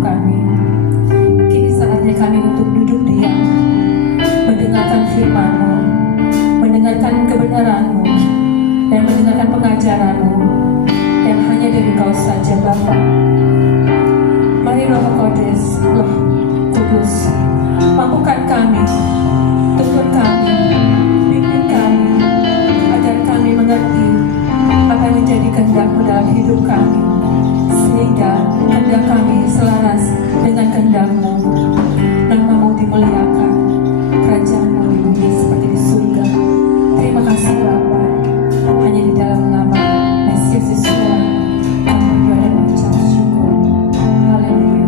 kami. Kini saatnya kami untuk duduk diam, mendengarkan firman-Mu, mendengarkan kebenaran-Mu, dan mendengarkan pengajaran-Mu yang hanya dari Kau saja Bapa. Mari Roh Kudus, Roh Kudus, mampukan kami, tuntun kami, pimpin kami, agar kami mengerti apa yang menjadi kehendak-Mu dalam hidup kami, sehingga kehendak kami selaras dengan kehendak-Mu. Nama-Mu dimuliakan, kerajaan-Mu di bumi seperti di surga. Terima kasih Bapa, hanya di dalam nama Mesias Yesus kami berdoa dan mengucap syukur. Haleluya.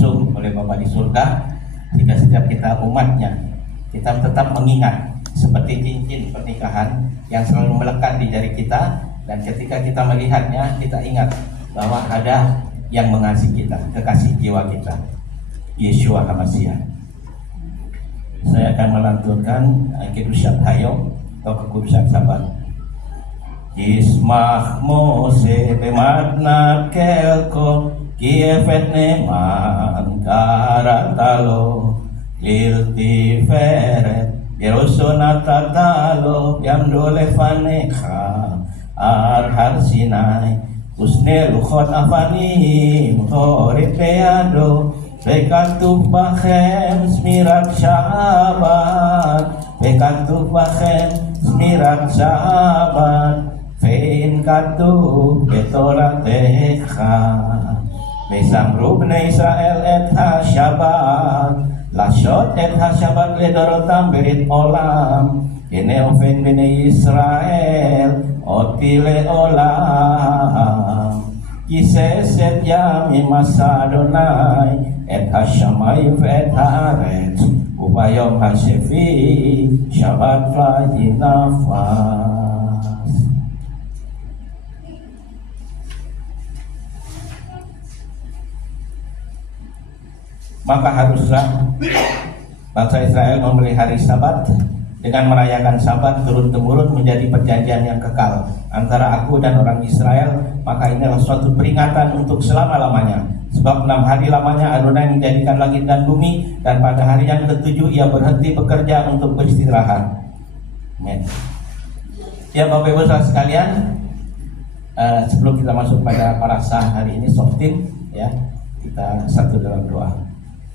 langsung oleh Bapa di surga, sehingga setiap kita umatnya, kita tetap mengingat seperti cincin pernikahan yang selalu melekat di jari kita, dan ketika kita melihatnya kita ingat bahwa ada yang mengasihi kita, kekasih jiwa kita, Yeshua HaMashiach. Saya akan melantunkan Kiddush Hayom atau kekudusan Sabat. Yismach Mose bemadna kelko kiefet neman karatalo lil tiferet yerusonata talo yamdo lefanecha ar Sinai usne luchot afanim horit beado vekatuf bachem smirat Shabbat vekatuf bachem smirat Shabbat Vein katu betoratecha Mesamru bnei Israel et ha-Shabbat Lashot et ha-Shabbat ledorotam berit olam Yene ofen bnei Israel oti leolam Kiseset yamim asa Adonai et ha-Shamayim et ha-Aretz Ubayom ha-Shevi Shabbat vayinafas. Maka haruslah bangsa Israel memelihara Sabat dengan merayakan Sabat turun-temurun menjadi perjanjian yang kekal antara aku dan orang Israel. Maka inilah suatu peringatan untuk selama-lamanya. Sebab 6 hari lamanya Adonai menjadikan langit dan bumi, dan pada hari yang ke-7 ia berhenti bekerja untuk beristirahat. Amen. Ya Bapak Ibu saudara sekalian, sebelum kita masuk pada parasah hari ini Softim, ya, kita satu dalam doa.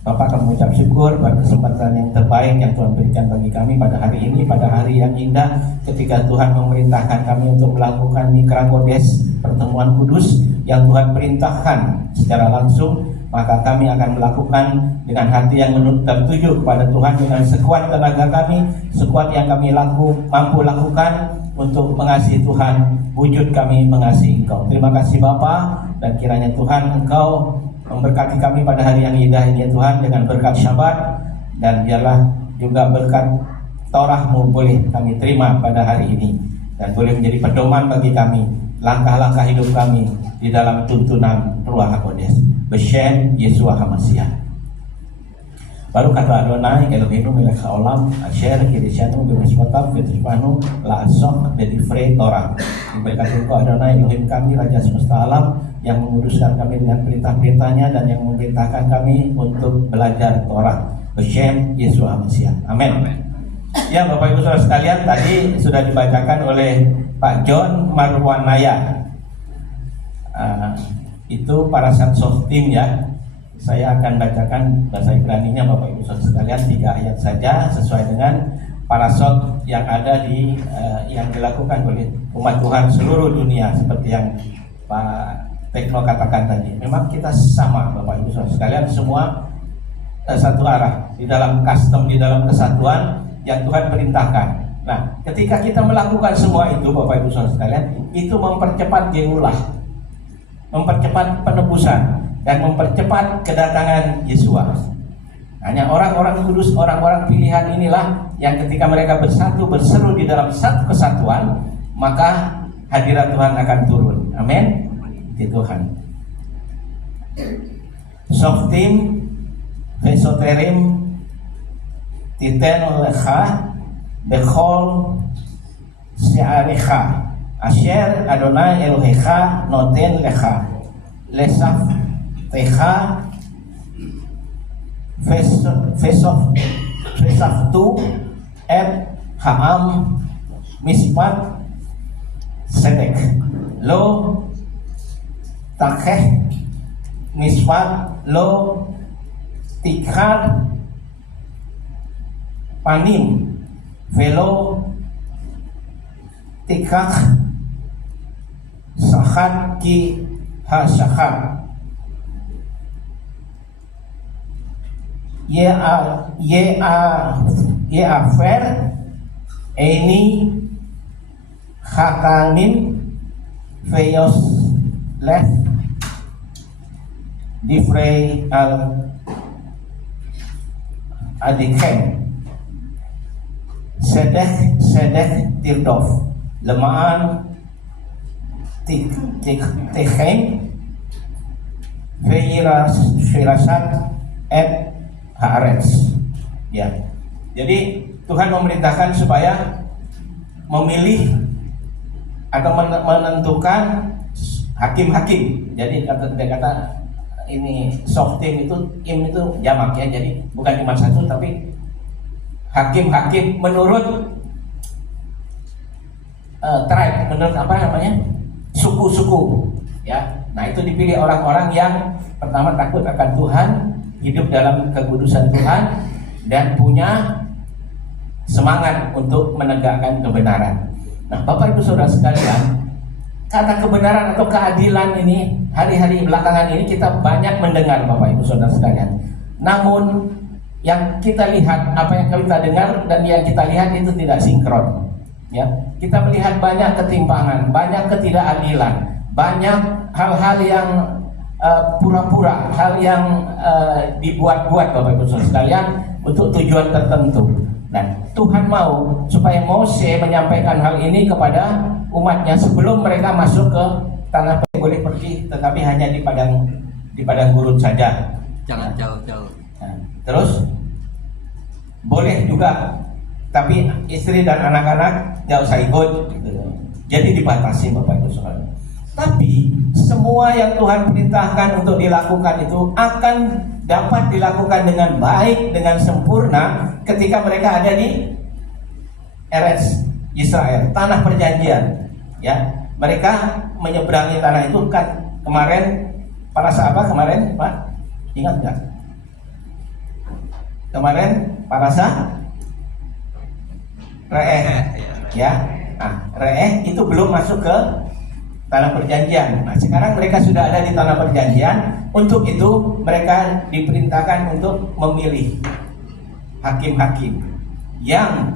Bapak akan mengucap syukur pada kesempatan yang terbaik yang Tuhan berikan bagi kami pada hari ini, pada hari yang indah ketika Tuhan memerintahkan kami untuk melakukan Mikra Kodes, pertemuan kudus yang Tuhan perintahkan secara langsung. Maka kami akan melakukan dengan hati yang tertuju kepada Tuhan dengan sekuat tenaga kami, sekuat yang kami mampu lakukan untuk mengasihi Tuhan, wujud kami mengasihi Engkau. Terima kasih Bapa, dan kiranya Tuhan Engkau memberkati kami pada hari yang indah ini ya Tuhan, dengan berkat Syabat, dan biarlah juga berkat Torah-Mu boleh kami terima pada hari ini, dan boleh menjadi pedoman bagi kami, langkah-langkah hidup kami di dalam tuntunan Ruach HaKodes. B'Shem Yeshua HaMashiach. Baru kata Adonai Eloheinu melech haolam asher kirishanu b'mishpatav v'tishmanu la'asok b'divrei Torah. Diberkati Engkau Adonai Elohim kami, Raja semesta alam, yang menguduskan kami dengan perintah-perintahnya dan yang memerintahkan kami untuk belajar Torah. B'Shem Yeshua HaMashiach. Amin. Ya Bapak Ibu Saudara sekalian, tadi sudah dibacakan oleh Pak John Marwanaya. Itu parashat Softim ya. Saya akan bacakan bahasa Ibraninya Bapak Ibu Saudara sekalian, 3 ayat saja sesuai dengan parashat yang ada di yang dilakukan oleh umat Tuhan seluruh dunia, seperti yang Pak Tekno katakan tadi. Memang kita sama Bapak Ibu Saudara sekalian, semua satu arah di dalam custom, di dalam kesatuan yang Tuhan perintahkan. Nah, ketika kita melakukan semua itu Bapak Ibu Saudara sekalian, itu mempercepat geulah, mempercepat penebusan, dan mempercepat kedatangan Yeshua. Hanya orang-orang kudus, orang-orang pilihan inilah yang ketika mereka bersatu, berseru di dalam satu kesatuan, maka hadirat Tuhan akan turun. Amin. Di Tuhan. Softim vesoterim titen lecha bechol se'arecha asher Adonai Elohecha noten lecha lesaf techa vesaftu et ha'am mispat sedek lo takeh mispat lo tikhar panim velo tikah sahat ki hasahat ye afer ini hakanim veyos left divrei al Adikhem, Sedek Tirdof, Lemaan Tikhem, Firasat et Haaretz. Ya. Jadi Tuhan memerintahkan supaya memilih atau menentukan hakim-hakim. Jadi kata ini soft team itu jamak ya. Jadi bukan cuma satu tapi hakim-hakim menurut tribe, menurut apa namanya? Suku-suku ya. Nah, itu dipilih orang-orang yang pertama takut akan Tuhan, hidup dalam kekudusan Tuhan, dan punya semangat untuk menegakkan kebenaran. Nah, Bapak Ibu Saudara sekalian, kata kebenaran atau keadilan ini hari-hari belakangan ini kita banyak mendengar, Bapak Ibu Saudara sekalian. Namun yang kita lihat, apa yang kita dengar dan yang kita lihat itu tidak sinkron. Ya, kita melihat banyak ketimpangan, banyak ketidakadilan, banyak hal-hal yang pura-pura, hal yang dibuat-buat, Bapak Ibu Saudara sekalian, untuk tujuan tertentu. Dan Tuhan mau supaya Mose menyampaikan hal ini kepada umatnya sebelum mereka masuk ke tanah boleh pergi, tetapi hanya di padang gurun saja. Jangan jauh-jauh. Nah, terus boleh juga, tapi istri dan anak-anak nggak usah ikut. Gitu. Jadi dibatasi, Bapak Ibu Saudara. Tapi semua yang Tuhan perintahkan untuk dilakukan itu akan dapat dilakukan dengan baik, dengan sempurna ketika mereka ada di Eretz Israel, tanah perjanjian. Ya, mereka menyeberangi tanah itu kan kemarin para sahabat kemarin, Pak, ingat nggak? Kemarin para sahabat Re'eh, ya. Nah, Re'eh itu belum masuk ke tanah perjanjian. Nah, sekarang mereka sudah ada di tanah perjanjian. Untuk itu mereka diperintahkan untuk memilih hakim-hakim yang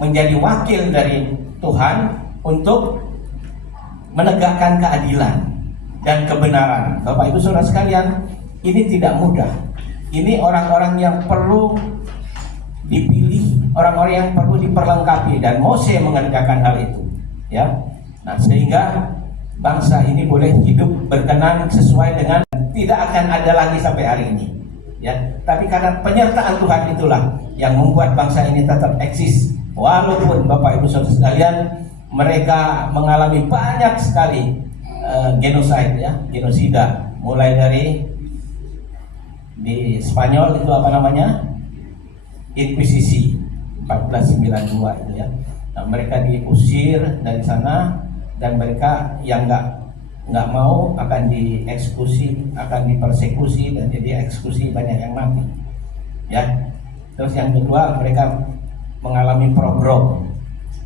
menjadi wakil dari Tuhan untuk menegakkan keadilan dan kebenaran. Bapak Ibu Saudara sekalian, ini tidak mudah. Ini orang-orang yang perlu dipilih, orang-orang yang perlu diperlengkapi, dan Mose mengerjakan hal itu. Ya, nah sehingga bangsa ini boleh hidup berkenan sesuai dengan, tidak akan ada lagi sampai hari ini. Ya, tapi karena penyertaan Tuhan itulah yang membuat bangsa ini tetap eksis. Walaupun Bapak Ibu Saudara sekalian, mereka mengalami banyak sekali genosida, ya, genosida, mulai dari di Spanyol itu apa namanya, Inquisisi 1492 itu ya. Nah, mereka diusir dari sana dan mereka yang nggak mau akan dieksekusi, akan dipersekusi, dan jadi eksekusi banyak yang mati. Ya. Terus yang kedua, mereka mengalami pogrom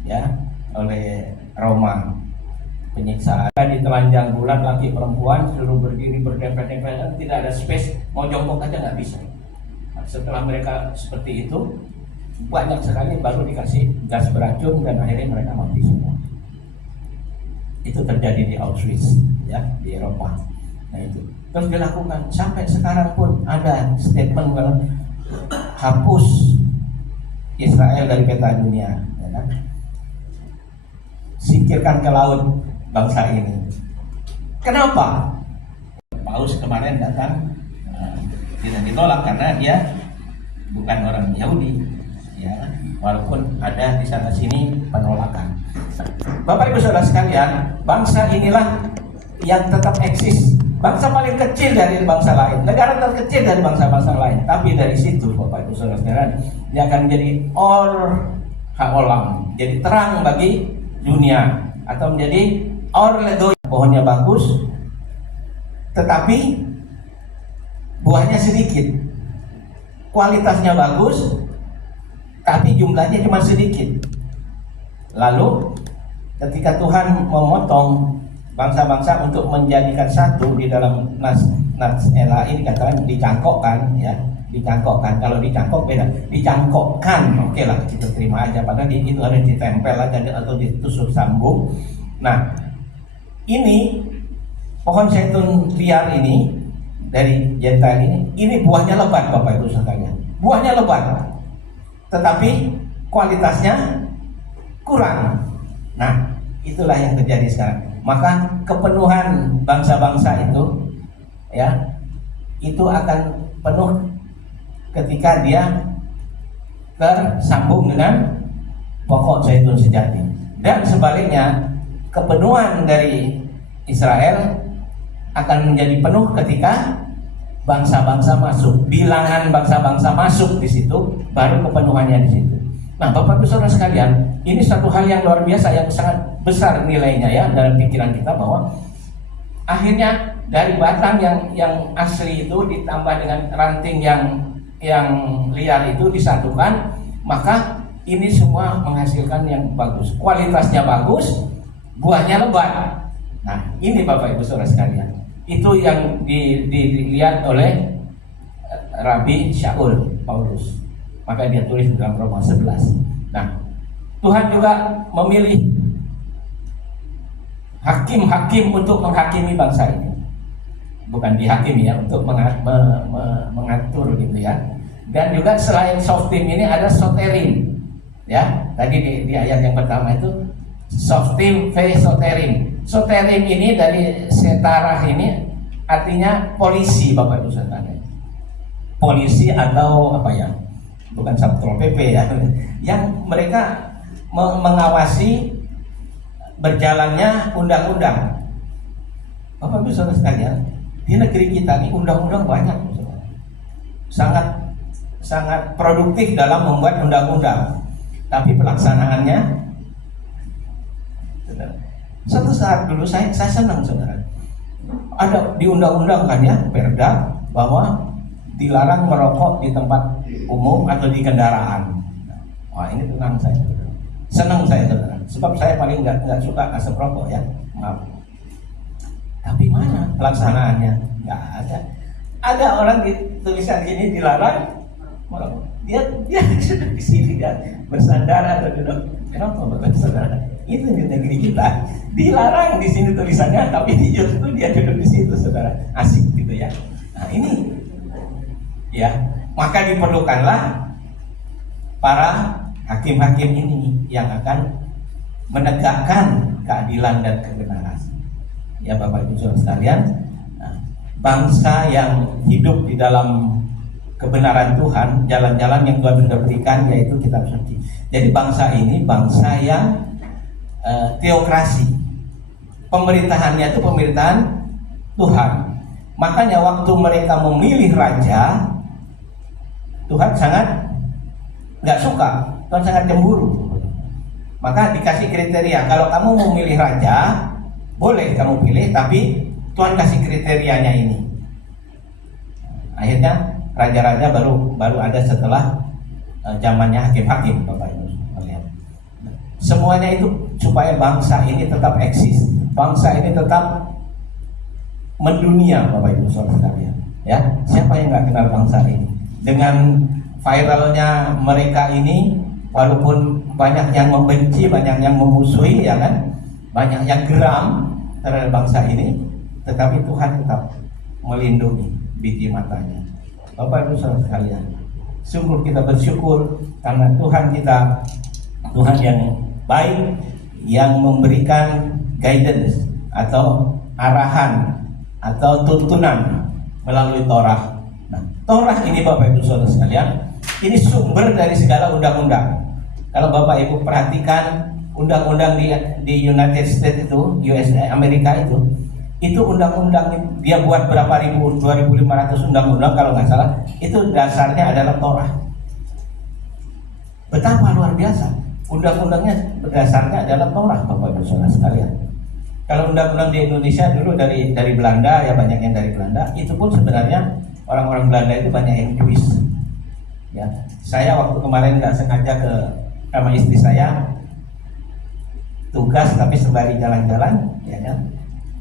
ya oleh Roma, penyiksaan di telanjang bulan, laki perempuan suruh berdiri berdempet-dempetan, tidak ada space, mau jongkok aja nggak bisa. Nah, setelah mereka seperti itu, banyak sekali baru dikasih gas beracun dan akhirnya mereka mati semua. Itu terjadi di Auschwitz ya, di Eropa. Nah itu terus dilakukan sampai sekarang pun ada statement hapus Israel dari peta dunia, ya kan? Singkirkan ke laut bangsa ini. Kenapa? Paus kemarin datang tidak ditolak karena dia bukan orang Yahudi, ya, walaupun ada di sana sini penolakan. Bapak Ibu Saudara sekalian, bangsa inilah yang tetap eksis. Bangsa paling kecil dari bangsa lain, negara terkecil dari bangsa-bangsa lain. Tapi dari situ Bapak Ibu Saudara sekalian, dia akan menjadi or haolam, jadi terang bagi dunia, atau menjadi or ledo. Pohonnya bagus, tetapi buahnya sedikit. Kualitasnya bagus, tapi jumlahnya cuma sedikit. Lalu ketika Tuhan memotong bangsa-bangsa untuk menjadikan satu di dalam nas ela ini, katakan dicangkokkan, ya, dicangkokkan. Kalau dicangkok beda, dicangkokkan, oke lah kita terima aja. Padahal itu harus ditempel aja atau ditusuk sambung. Nah, ini pohon zaitun liar ini dari Gentile ini buahnya lebat, Bapak Ibu sekalian. buahnya lebat, tetapi kualitasnya kurang. Nah, itulah yang terjadi sekarang. Maka kepenuhan bangsa-bangsa itu, ya, itu akan penuh ketika dia tersambung dengan pokok zaitun sejati. Dan sebaliknya, kepenuhan dari Israel akan menjadi penuh ketika bangsa-bangsa masuk, bilangan bangsa-bangsa masuk di situ, baru kepenuhannya di situ. Nah, Bapak Ibu Saudara sekalian, ini satu hal yang luar biasa, yang sangat besar nilainya ya dalam pikiran kita, bahwa akhirnya dari batang yang asli itu ditambah dengan ranting yang liar itu disatukan, maka ini semua menghasilkan yang bagus, kualitasnya bagus, buahnya lebat. Nah, ini Bapak Ibu Saudara sekalian, itu yang dilihat oleh Rabi Shaul Paulus. Maka dia tulis dalam Roma 11. Nah, Tuhan juga memilih hakim-hakim untuk menghakimi bangsa ini. Bukan dihakimi ya, untuk mengatur gitu ya. Dan juga selain softim ini ada soterim. Ya, tadi di ayat yang pertama itu softim ve soterim. Soterim ini dari setarah ini artinya polisi, Bapak Ibu Saudara. Polisi atau apa ya? Bukan Satpol PP ya. Yang mereka mengawasi berjalannya undang-undang. Bapak Ibu Saudara sekalian, di negeri kita ini undang-undang banyak, sangat produktif dalam membuat undang-undang. Tapi pelaksanaannya, satu saat dulu saya senang, saudara. Ada di undang-undang kan ya, perda, bahwa dilarang merokok di tempat umum atau di kendaraan. Wah, ini tenang saya, saudara. Senang saya, saudara. Sebab saya paling nggak suka asap rokok ya, maaf. Tapi mana pelaksanaannya? Nggak ada. Ada orang di tulisan ini dilarang merokok. Dia duduk di sini dan bersandar atau duduk. Kenapa Bapak Saudara? Itu di negeri kita dilarang di sini tulisannya, tapi di YouTube dia duduk di situ, saudara. Asik gitu ya. Nah ini, ya, maka diperlukanlah para hakim-hakim ini yang akan menegakkan keadilan dan kebenaran. Ya Bapak Ibu Saudara sekalian, nah, bangsa yang hidup di dalam kebenaran Tuhan, jalan-jalan yang Tuhan sudah berikan, yaitu kitab suci. Jadi bangsa ini bangsa yang teokrasi. Pemerintahannya itu pemerintahan Tuhan. Makanya waktu mereka memilih raja, Tuhan sangat nggak suka, Tuhan sangat cemburu. Maka dikasih kriteria, kalau kamu mau milih raja, boleh kamu pilih, tapi Tuhan kasih kriterianya ini. Akhirnya raja-raja baru ada setelah zamannya hakim-hakim, Bapak Ibu. Semuanya itu supaya bangsa ini tetap eksis, bangsa ini tetap mendunia, Bapak Ibu Saudara sekalian. Ya, siapa yang nggak kenal bangsa ini? Dengan viralnya mereka ini, walaupun banyak yang membenci, banyak yang memusuhi, ya kan, banyak yang geram terhadap bangsa ini, tetapi Tuhan tetap melindungi biji matanya. Bapak Ibu Saudara sekalian, sungguh kita bersyukur karena Tuhan kita, Tuhan yang baik, yang memberikan guidance atau arahan atau tuntunan melalui Torah. Nah, Torah ini Bapak Ibu Saudara sekalian, ini sumber dari segala undang-undang. Kalau Bapak Ibu perhatikan undang-undang di United States itu, USA, Amerika itu undang-undang dia buat berapa ribu, 2.500 undang-undang kalau nggak salah, itu dasarnya adalah Torah. Betapa luar biasa, undang-undangnya berdasarnya adalah Torah, Bapak Ibu Saudara sekalian. Kalau undang-undang di Indonesia dulu dari Belanda, ya banyak yang dari Belanda, itu pun sebenarnya orang-orang Belanda itu banyak yang Jewish. Ya, saya waktu kemarin nggak sengaja sama istri saya tugas, tapi sembari jalan-jalan, ya kan,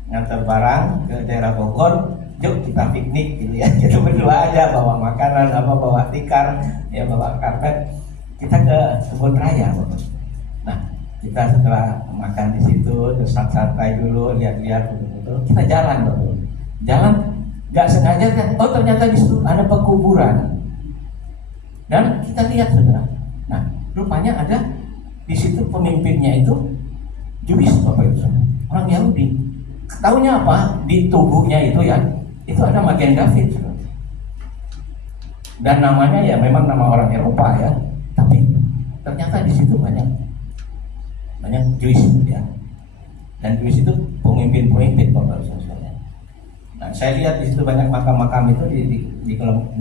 ngantar barang ke daerah Bogor, yuk kita piknik gitu ya, kita berdua aja, bawa makanan, bawa tikar, ya bawa karpet, kita ke kebun raya. Nah, kita setelah makan di situ, terus santai dulu, lihat-lihat, kita jalan, nggak sengaja kan, oh ternyata di situ ada pekuburan. Dan kita lihat saudara, nah rupanya ada di situ pemimpinnya itu Jewish, Bapak Ibu saudara, orang Yahudi. Tahunya apa? Di tubuhnya itu ya, itu ada Magen David saudara. Dan namanya ya memang nama orang Eropa ya, tapi ternyata di situ banyak Jewish ya. Dan Jewish itu pemimpin-pemimpin Bapak Ibu saudara. Nah, saya lihat di situ banyak makam-makam itu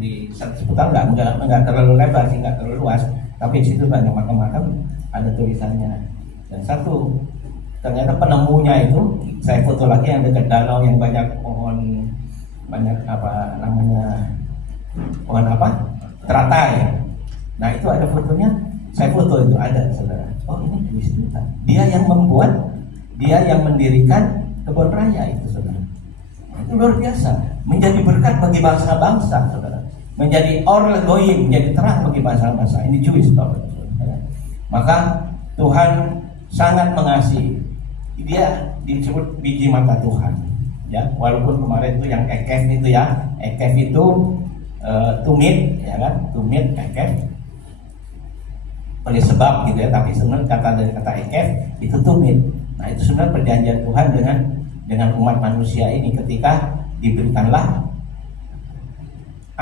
di seputar nggak terlalu lebar sih, nggak terlalu luas, tapi di situ banyak makam-makam ada tulisannya. Dan satu ternyata penemunya itu saya foto lagi yang dekat danau yang banyak pohon, banyak pohon teratai. Nah itu ada fotonya, saya foto itu ada saudara. Oh ini Jewish kita. Dia yang membuat, dia yang mendirikan kebun raya itu saudara. Itu luar biasa, menjadi berkat bagi bangsa-bangsa saudara, menjadi or goyim, menjadi terang bagi bangsa-bangsa. Ini Jewish saudara. Maka Tuhan sangat mengasihi. Dia disebut biji mata Tuhan ya, walaupun kemarin itu yang ekef itu ya, ekef itu tumit ya kan, tumit ekef oleh sebab gitu ya, tapi sebenarnya kata dari kata ekef itu tumit. Nah itu sebenarnya perjanjian Tuhan dengan umat manusia ini ketika diberikanlah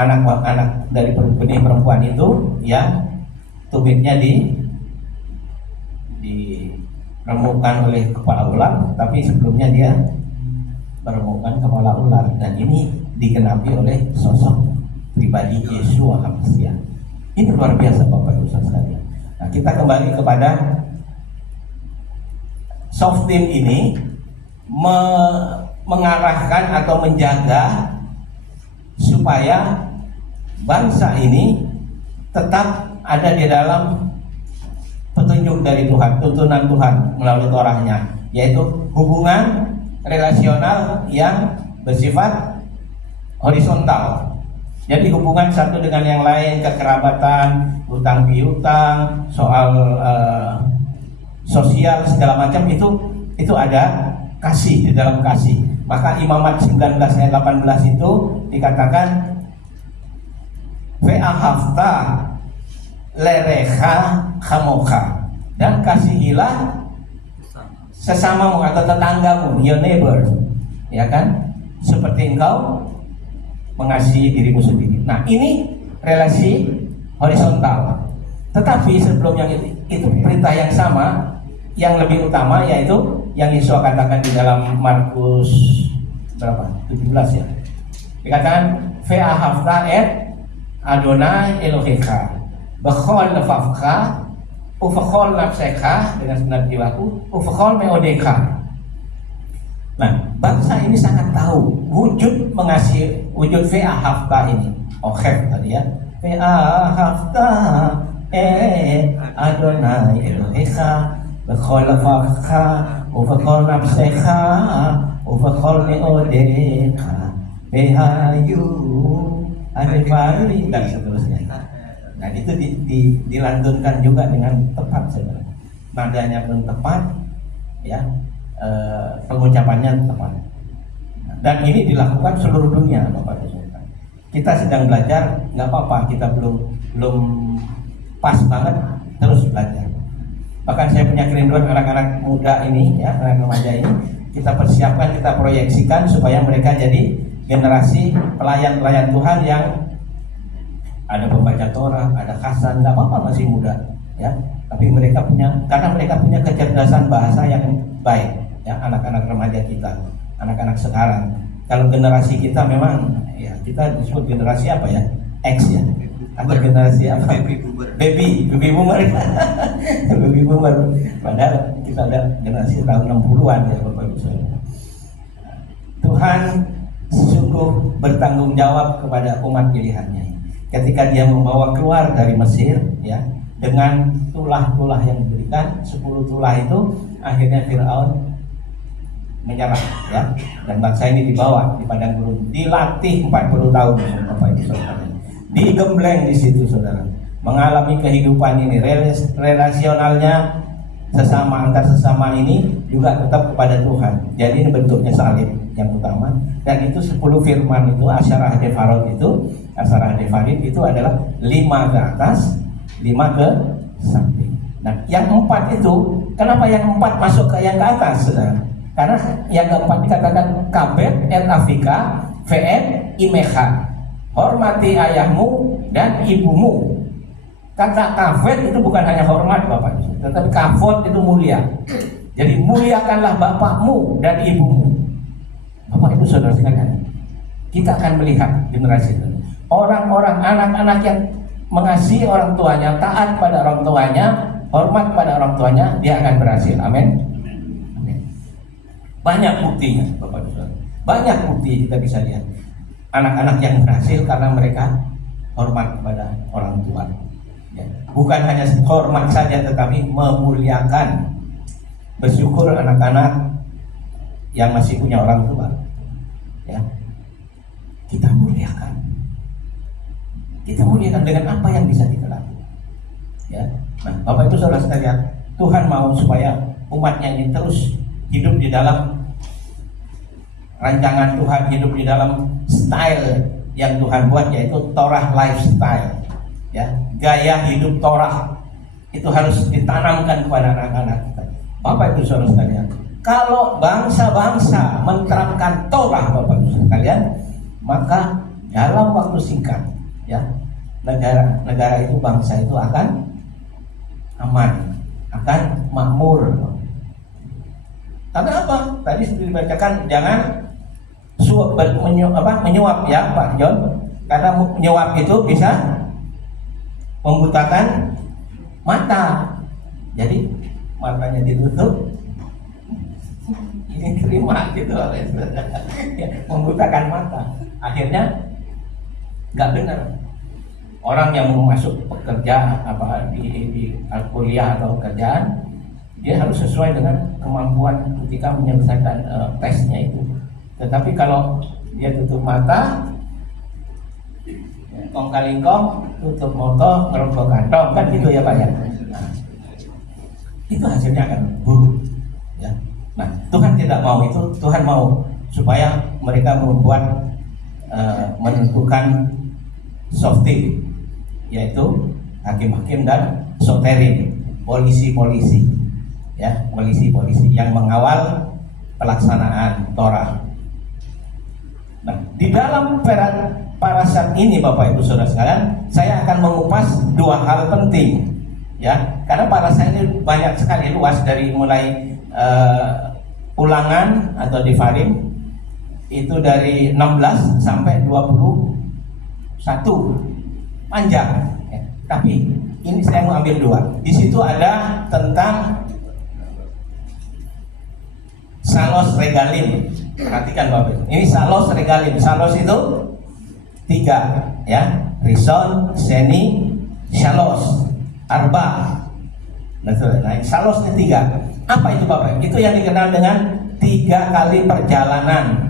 anak-anak dari benih perempuan itu yang tumitnya diremukkan oleh kepala ular, tapi sebelumnya dia meremukkan kepala ular. Dan ini digenapi oleh sosok pribadi Yeshua HaMashiach. Ini luar biasa Bapak Ibu sekalian. Nah kita kembali kepada soft team ini mengarahkan atau menjaga supaya bangsa ini tetap ada di dalam petunjuk dari Tuhan, tuntunan Tuhan melalui Torahnya, yaitu hubungan relasional yang bersifat horizontal. Jadi hubungan satu dengan yang lain, kekerabatan, hutang piutang, soal sosial segala macam itu ada kasih di dalam kasih. Maka Imamat 19 ayat 18 itu dikatakan ve'ahavta lerecha chamocha, dan kasihilah sesamamu atau tetanggamu, your neighbor, ya kan, seperti engkau mengasihi dirimu sendiri. Nah ini relasi horizontal. Tetapi sebelum yang itu perintah yang sama, yang lebih utama, yaitu yang Yesus katakan di dalam Markus berapa? 17 ya. Dikatakan ve'ahavta et Adonai Elohecha bechol lefavcha uvechol nafsecha, dengan segenap jiwaku, uvechol meodeka. Nah, bangsa ini sangat tahu wujud mengasihi, wujud ve'ahavta ini. Ohef tadi ya. Ve'ahavta Adonai Elohecha bechol lefavcha uvechol nafsecha uvechol meodeka behayu adevali, dan seterusnya. Dan itu dilantunkan juga dengan tepat sebenarnya. Nadanya pun tepat, ya, pengucapannya tepat. Dan ini dilakukan seluruh dunia, Bapak Ibu. Kita sedang belajar, nggak apa-apa, kita belum pas banget, terus belajar. Bahkan saya punya kerinduan anak-anak muda ini, ya, anak remaja ini, kita persiapkan, kita proyeksikan supaya mereka jadi generasi pelayan-pelayan Tuhan yang ada pembaca Torah, ada khasan, nggak apa-apa, masih muda, ya. Tapi mereka punya, karena mereka punya kecerdasan bahasa yang baik, ya, anak-anak remaja kita, anak-anak sekarang. Kalau generasi kita memang, ya, kita disebut generasi apa ya? X ya, atau generasi apa? Baby boomer, baby boomer. Padahal kita ada generasi tahun 60-an ya, Bapak Ibu saudara. Tuhan sungguh bertanggung jawab kepada umat pilihannya. Ketika dia membawa keluar dari Mesir, ya, dengan tulah-tulah yang diberikan, 10 tulah itu, akhirnya Fir'aun menyerah, ya, dan bangsa ini dibawa di padang gurun, dilatih 40 tahun, Bapak Ibu saudara, digembleng di situ saudara, mengalami kehidupan ini, relasionalnya sesama, antar sesama ini juga tetap kepada Tuhan. Jadi ini bentuknya salib yang utama, dan itu 10 firman itu, asyarah defarot Asara Devarim itu adalah 5 ke atas, 5 ke samping. Nah, yang 4 itu, kenapa yang 4 masuk ke yang ke atas, saudara? Karena yang keempat dikatakan kabet et afika vn imeha, hormati ayahmu dan ibumu. Kata kafet itu bukan hanya hormat Bapak, tetapi kafot itu mulia. Jadi muliakanlah bapakmu dan ibumu. Bapak Ibu saudara sekalian, kita akan melihat generasi itu, orang-orang anak-anak yang mengasihi orang tuanya, taat pada orang tuanya, hormat pada orang tuanya, dia akan berhasil. Amin. Banyak buktinya Bapak Ibu saudara. Banyak bukti kita bisa lihat anak-anak yang berhasil karena mereka hormat kepada orang tua. Ya. Bukan hanya hormat saja, tetapi memuliakan. Bersyukur anak-anak yang masih punya orang tua. Ya. Kita muliakan. Kita muliakan dengan apa yang bisa kita lakukan. Ya. Nah, Bapak Ibu saudara sekalian, Tuhan mau supaya umatnya ini terus hidup di dalam rancangan Tuhan, hidup di dalam style yang Tuhan buat, yaitu Torah lifestyle. Ya, gaya hidup Torah itu harus ditanamkan kepada anak-anak kita. Bapak Ibu saudara sekalian, kalau bangsa-bangsa menerapkan Torah Bapak Ibu sekalian, maka dalam waktu singkat, ya, negara itu, bangsa itu akan aman, akan makmur. Karena apa? Tadi sudah dibacakan, jangan menyuap ya Pak John, karena menyuap itu bisa membutakan mata. Jadi matanya ditutup, ini terima gitu, ya, membutakan mata. Akhirnya nggak benar. Orang yang mau masuk pekerja di kuliah atau pekerjaan, dia harus sesuai dengan kemampuan ketika menyelesaikan tesnya itu. Tetapi kalau dia tutup mata, kong kalingkong, tutup moto, ngerokok kantong, kan gitu ya Pak ya. Nah, itu hasilnya akan buruk. Ya. Nah, Tuhan tidak mau itu. Tuhan mau supaya mereka membuat menentukan softing, yaitu hakim-hakim dan soterin, polisi-polisi, ya, polisi-polisi yang mengawal pelaksanaan Torah. Nah, di dalam parasat ini Bapak Ibu Saudara sekalian, saya akan mengupas 2 hal penting, ya, karena parasat ini banyak sekali, luas, dari mulai ulangan atau Devarim itu dari 16 sampai 21, panjang, ya. Tapi ini saya mau ambil 2. Di situ ada tentang salos regalim. Perhatikan Bapak Ibu. Ini salos regalim. Salos itu 3, ya. Rison, Seni, Shalos, Arba. Nah, salos itu 3. Apa itu Bapak Ibu? Itu yang dikenal dengan 3 kali perjalanan.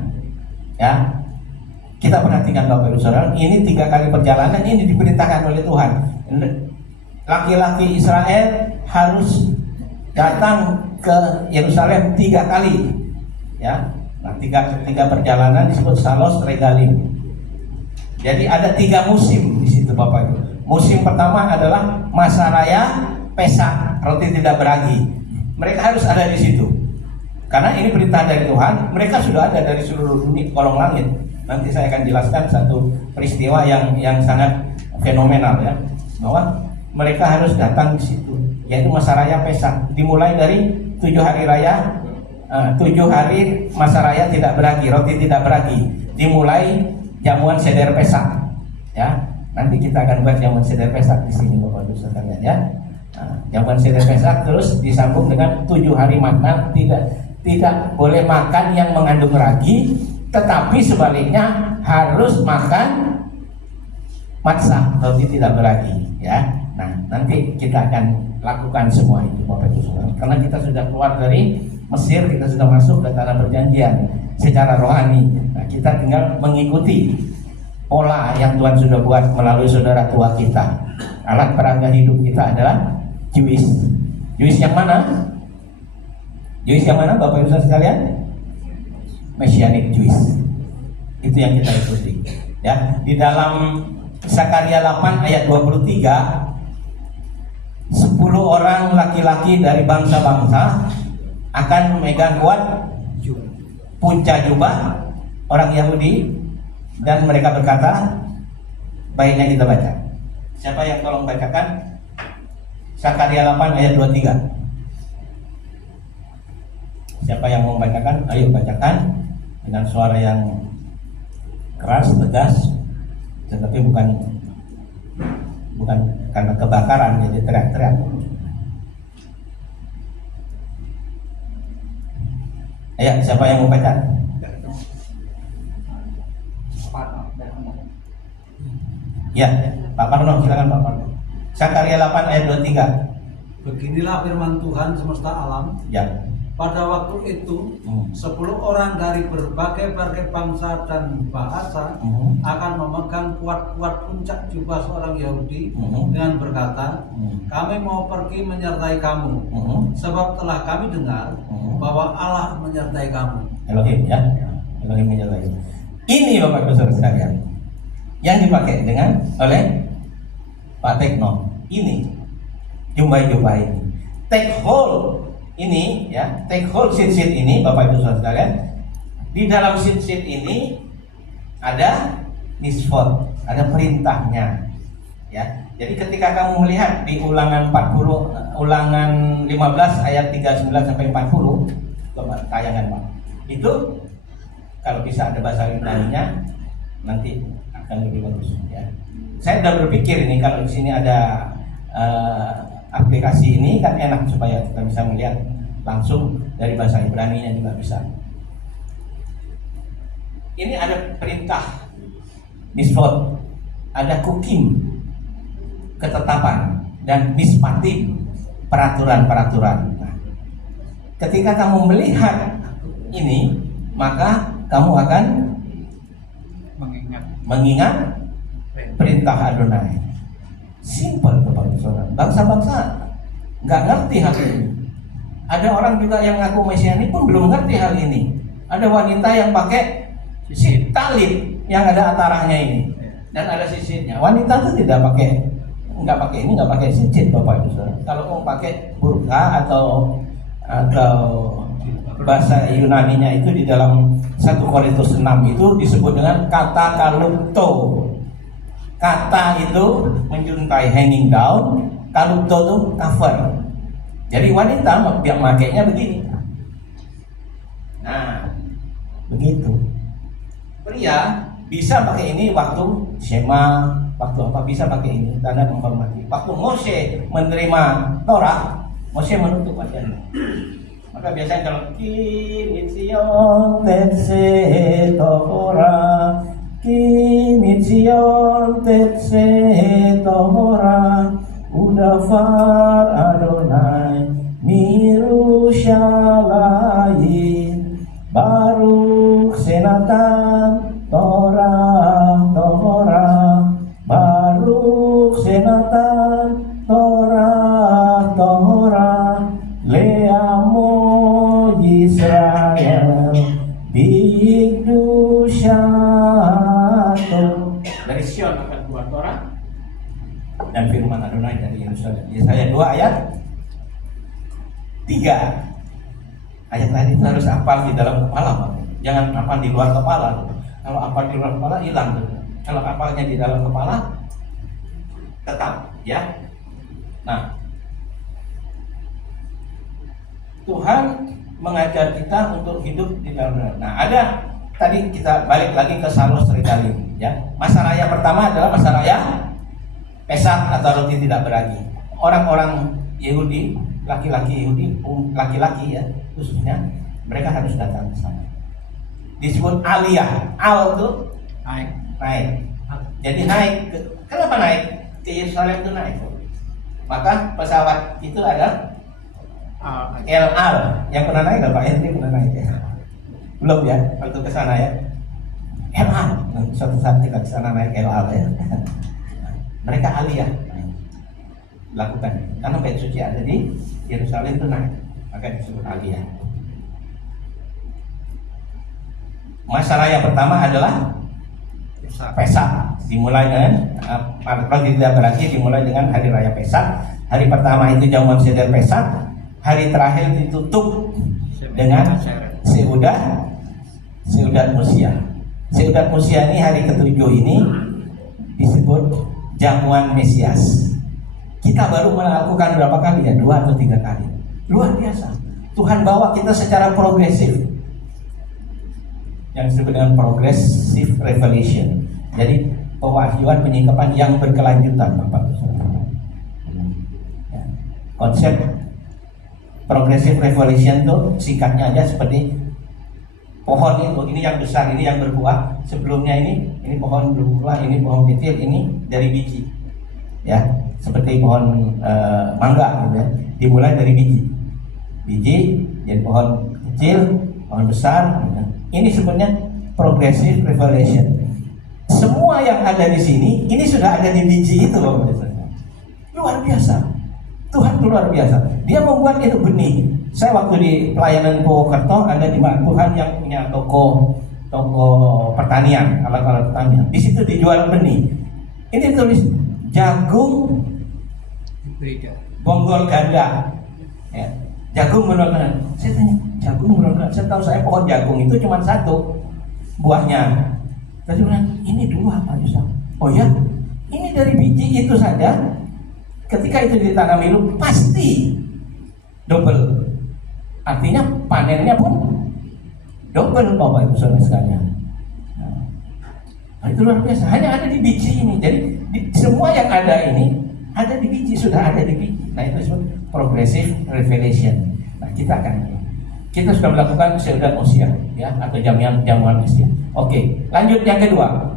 Ya. Kita perhatikan Bapak Ibu Saudara, ini 3 kali perjalanan ini diperintahkan oleh Tuhan. Laki-laki Israel harus datang ke Yerusalem 3 kali. Ya. Nah, 3 perjalanan disebut salos regalim. Jadi ada 3 musim di situ Bapak Ibu. Musim pertama adalah masa raya Pesak, roti tidak beragi. Mereka harus ada di situ. Karena ini perintah dari Tuhan, mereka sudah ada dari seluruh dunia, kolong langit. Nanti saya akan jelaskan satu peristiwa yang sangat fenomenal, ya, bahwa mereka harus datang di situ, yaitu masa raya Pesak. Dimulai dari 7 hari raya, 7 hari masa raya tidak beragi, roti tidak beragi. Dimulai jamuan seder Pesak, ya. Nanti kita akan buat jamuan seder Pesak di sini Bapak Ibu sekalian, ya. Nah, jamuan seder Pesak terus disambung dengan 7 hari makan, tidak boleh makan yang mengandung ragi, tetapi sebaliknya harus makan matzah, roti tidak beragi, ya. Nah, nanti kita akan lakukan semua itu Bapak Ibu Saudara. Karena kita sudah keluar dari Mesir, kita sudah masuk ke tanah perjanjian secara rohani. Nah, kita tinggal mengikuti pola yang Tuhan sudah buat melalui saudara tua kita. Alat peraga hidup kita adalah Jewish. Jewish yang mana? Jewish yang mana Bapak Ibu sekalian? Messianic Jewish. Itu yang kita ikuti. Ya, di dalam Zakaria 8 ayat 23, 10 orang laki-laki dari bangsa-bangsa akan memegang kuat punca jubah orang Yahudi, dan mereka berkata, baiknya kita baca. Siapa yang tolong bacakan Zakaria 8 ayat 23? Siapa yang mau bacakan? Ayo bacakan dengan suara yang keras, tegas, tetapi bukan karena kebakaran jadi teriak-teriak. Ayo, siapa yang mau baca? Ya, Pak Parno, silakan Pak Parno. Zakaria 8 ayat 23. Beginilah firman Tuhan semesta alam. Ya. Pada waktu itu 10 orang dari berbagai bangsa dan bahasa akan memegang kuat-kuat puncak jubah seorang Yahudi dengan berkata, kami mau pergi menyertai kamu, sebab telah kami dengar bahwa Allah menyertai kamu. Elohim, ya, Elohim menyertai. Ini Bapak Ibu Saudara sekalian yang dipakai oleh Pak Tekno. Ini jubah-jubah ini, take hold ini, ya, take hold sheet ini, Bapak Ibu Saudara sekalian. Di dalam sheet ini ada misfot, ada perintahnya, ya. Jadi ketika kamu melihat di Ulangan 40, Ulangan 15 ayat 39 sampai 40, coba tayangan Pak. Itu kalau bisa ada bahasa Yunaninya nanti akan lebih bagus, ya. Saya sudah berpikir ini kalau di sini ada aplikasi ini kan enak supaya kita bisa melihat langsung dari bahasa Ibrani-nya juga bisa. Ini ada perintah misfot, ada kukim, ketetapan, dan mispatim, peraturan-peraturan. Nah, ketika kamu melihat ini, maka kamu akan mengingat perintah Adonai. Simpel, Bapak Ibu Saudara. Bangsa-bangsa nggak ngerti hal ini. Ada orang juga yang ngaku Mesiani pun belum ngerti hal ini. Ada wanita yang pakai talit yang ada ataranya ini, dan ada sisitnya. Wanita itu nggak pakai sisit, Bapak Ibu Saudara. Kalau mau pakai burqa atau bahasa Yunaninya itu di dalam 1 Korintus 6 itu disebut dengan kata kalupto. Kata itu menjuntai, hanging down, kalupto itu cover. Jadi wanita makainya begini. Nah, begitu. Pria bisa pakai ini waktu Shema, waktu apa bisa pakai ini, tanda menghormati. Waktu Mose menerima Torah, Mose menutup wajahnya. Maka biasanya kalau Kinitsion Tetse Torah, Kinitsion Tetse Torah, Udafar Adonai Mirushalayim, Baruch Senatan Torah, Baruch Senatan Torah, Leamo Yisrael Bigdushato. Dari Sion akan keluar Torah dan firman Adonai dari Yerusalem. Yesaya 2 ayat 3. Ayat tadi itu harus hafal di dalam kepala, jangan hafal di luar kepala. Kalau hafal di luar kepala hilang. Kalau hafalnya di dalam kepala tetap, ya. Nah, Tuhan mengajar kita untuk hidup di dalam. Nah, ada tadi kita balik lagi ke Salos Regalim, ya. Masa raya pertama adalah masa raya Pesak atau roti tidak beragi. Orang-orang Yahudi, laki-laki Yahudi, laki-laki ya khususnya, mereka harus datang ke sana. Disebut aliyah. Al itu naik. Jadi naik. Kenapa naik? Ke Yerusalem itu naik. Maka pesawat itu ada El Al. Yang pernah naik, Pak Henry pernah naik ya? Belum ya? Waktu ke sana ya. El Al. Suatu saat kita ke sana naik El Al ya. Mereka aliyah lakukan karena bait suci ada di Yerusalem itu naik, maka disebut aliyah. Masa raya pertama adalah Pesak. dimulai dengan kalau tidak berarti dimulai dengan hari raya Pesak. Hari pertama itu jamuan seder Pesak, hari terakhir ditutup dengan Seudat Musia. Seudat Musia ini hari ketujuh ini disebut jamuan Mesias. Kita baru melakukan berapa kali ya? 2 atau 3 kali. Luar biasa. Tuhan bawa kita secara progresif. Yang disebut dengan progressive revelation. Jadi pewahyuan penyingkapan yang berkelanjutan, Bapak. Ya. Konsep progressive revelation itu singkatnya aja seperti pohon itu, ini yang besar, ini yang berbuah. Sebelumnya ini pohon berbuah, ini pohon kecil, ini dari biji. Ya, seperti pohon mangga gitu ya. Dimulai dari biji jadi pohon kecil, pohon besar gitu. Ini sebenarnya progressive revelation. Semua yang ada di sini ini sudah ada di biji itu loh. Luar biasa. Tuhan itu luar biasa. Dia membuat itu benih. Saya waktu di pelayanan Purwokerto ada di mana Tuhan yang punya toko pertanian, alat-alat pertanian. Di situ dijual benih. Ini tulis jagung bonggol ganda. Ya. Jagung bonggol ganda. Saya tanya, jagung bonggol ganda. Saya tahu saya pohon jagung itu cuma 1 buahnya. Tadi bilang, ini 2 Pak Yusuf. Oh ya, ini dari biji itu saja. Ketika itu ditanami lu pasti double. Artinya panennya pun double, Bapak Ibu Saudara sekalian. Nah, itu luar biasa. Hanya ada di biji ini. Jadi semua yang ada ini ada di biji, sudah ada di biji. Nah, itu disebut progressive revelation. Nah, kita sudah melakukan Seudat Musia, ya, atau jamuan Musia. Oke, lanjut yang kedua.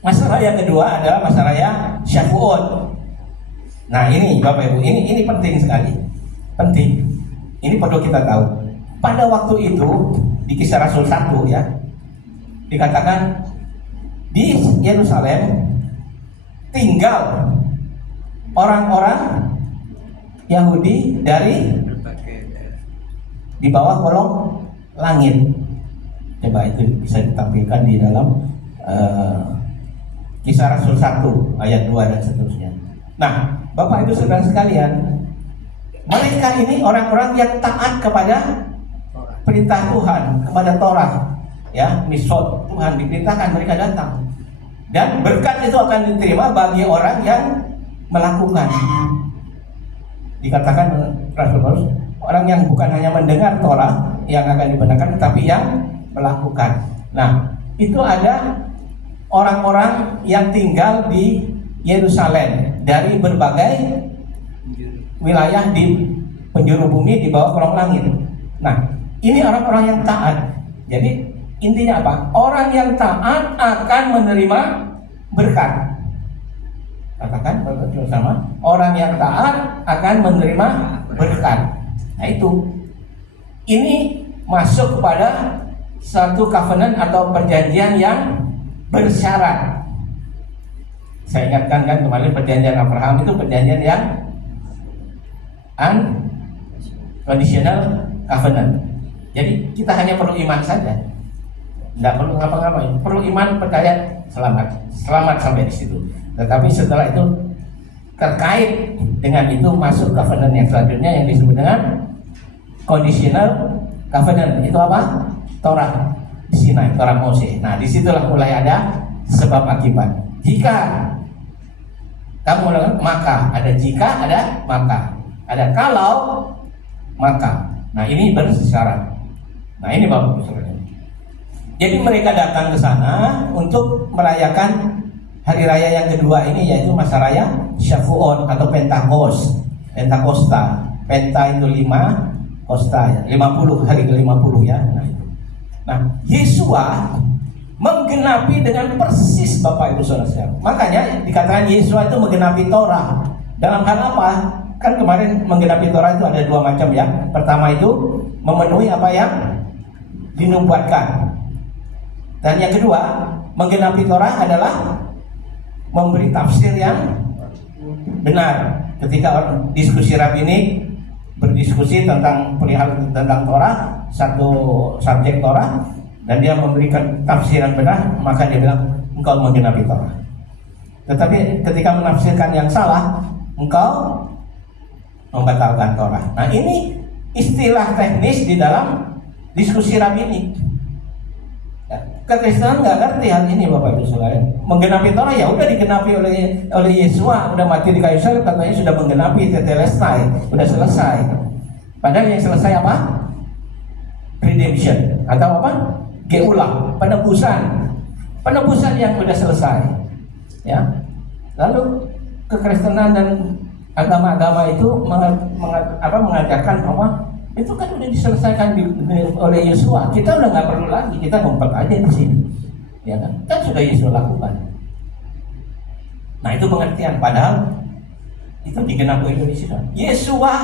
Masalah yang kedua adalah masalah raya Syafuot. Nah, ini Bapak Ibu, ini penting sekali. Penting. Ini perlu kita tahu. Pada waktu itu di Kisah Rasul 1 ya, dikatakan di Yerusalem tinggal orang-orang Yahudi dari di bawah kolong langit. Coba itu bisa ditampilkan di dalam Kisah Rasul 1 ayat 2 dan seterusnya. Nah, Bapak Ibu Saudara sekalian, mereka ini orang-orang yang taat kepada perintah Tuhan, kepada Torah, ya, misot Tuhan diperintahkan mereka datang. Dan berkat itu akan diterima bagi orang yang melakukan. Dikatakan Rasul Paulus, orang yang bukan hanya mendengar Torah yang akan dibenarkan, tapi yang melakukan. Nah, itu ada orang-orang yang tinggal di Yerusalem dari berbagai wilayah di penjuru bumi di bawah kolong langit. Nah, ini orang-orang yang taat. Jadi intinya apa? Orang yang taat akan menerima berkat. Katakan bersama, orang yang taat akan menerima berkat. Nah, itu. Ini masuk kepada satu covenant atau perjanjian yang bersyarat. Saya ingatkan kan kemarin perjanjian Abraham itu perjanjian yang unconditional covenant. Jadi kita hanya perlu iman saja, tidak perlu ngapa-ngapain. Perlu iman, percaya, selamat sampai di situ. Tetapi setelah itu terkait dengan itu masuk covenant yang selanjutnya yang disebut dengan conditional covenant. Itu apa? Torah Sinai, Torah Mose. Nah, disitulah mulai ada sebab akibat. Jika kamu melakukan, maka ada jika, ada maka. Ada kalau, maka. Nah, ini bersyarat. Nah, ini Bapak Ibu Saudara. Jadi mereka datang ke sana untuk merayakan hari raya yang kedua ini, yaitu masa raya Syafuot atau Pentakosta. Penta itu 5, Kosta ya, 50, hari ke-50 ya. Nah, Yesua menggenapi dengan persis Bapak Ibu Saudara. Makanya dikatakan Yesua itu menggenapi Torah. Dalam hal apa? Kan kemarin menggenapi Torah itu ada 2 macam ya. Pertama itu memenuhi apa yang dinubuatkan. Dan yang kedua, menggenapi Torah adalah memberi tafsir yang benar. Ketika orang diskusi rabbinik berdiskusi tentang perihal tentang Torah, satu subjek Torah, dan dia memberikan tafsiran benar, maka dia bilang engkau menggenapi Torah. Tetapi ketika menafsirkan yang salah, engkau membatalkan Torah. Nah, ini istilah teknis di dalam diskusi rabini. Ya, kekristenan nggak ngerti hal ini, Bapak Ibu sekalian. Menggenapi Torah ya udah digenapi oleh Yesua, udah mati di kayu salib, katanya sudah menggenapi tetelestai, udah selesai. Padahal yang selesai apa? Redemption atau apa? Geulah, penebusan yang sudah selesai. Ya. Lalu kekristenan dan agama-agama itu mengajarkan bahwa itu kan udah diselesaikan oleh Yesua. Kita udah nggak perlu lagi, kita ngumpet aja di sini. Ya kan sudah Yesus lakukan. Nah, itu pengertian. Padahal itu digenapi oleh Yesua. Yesua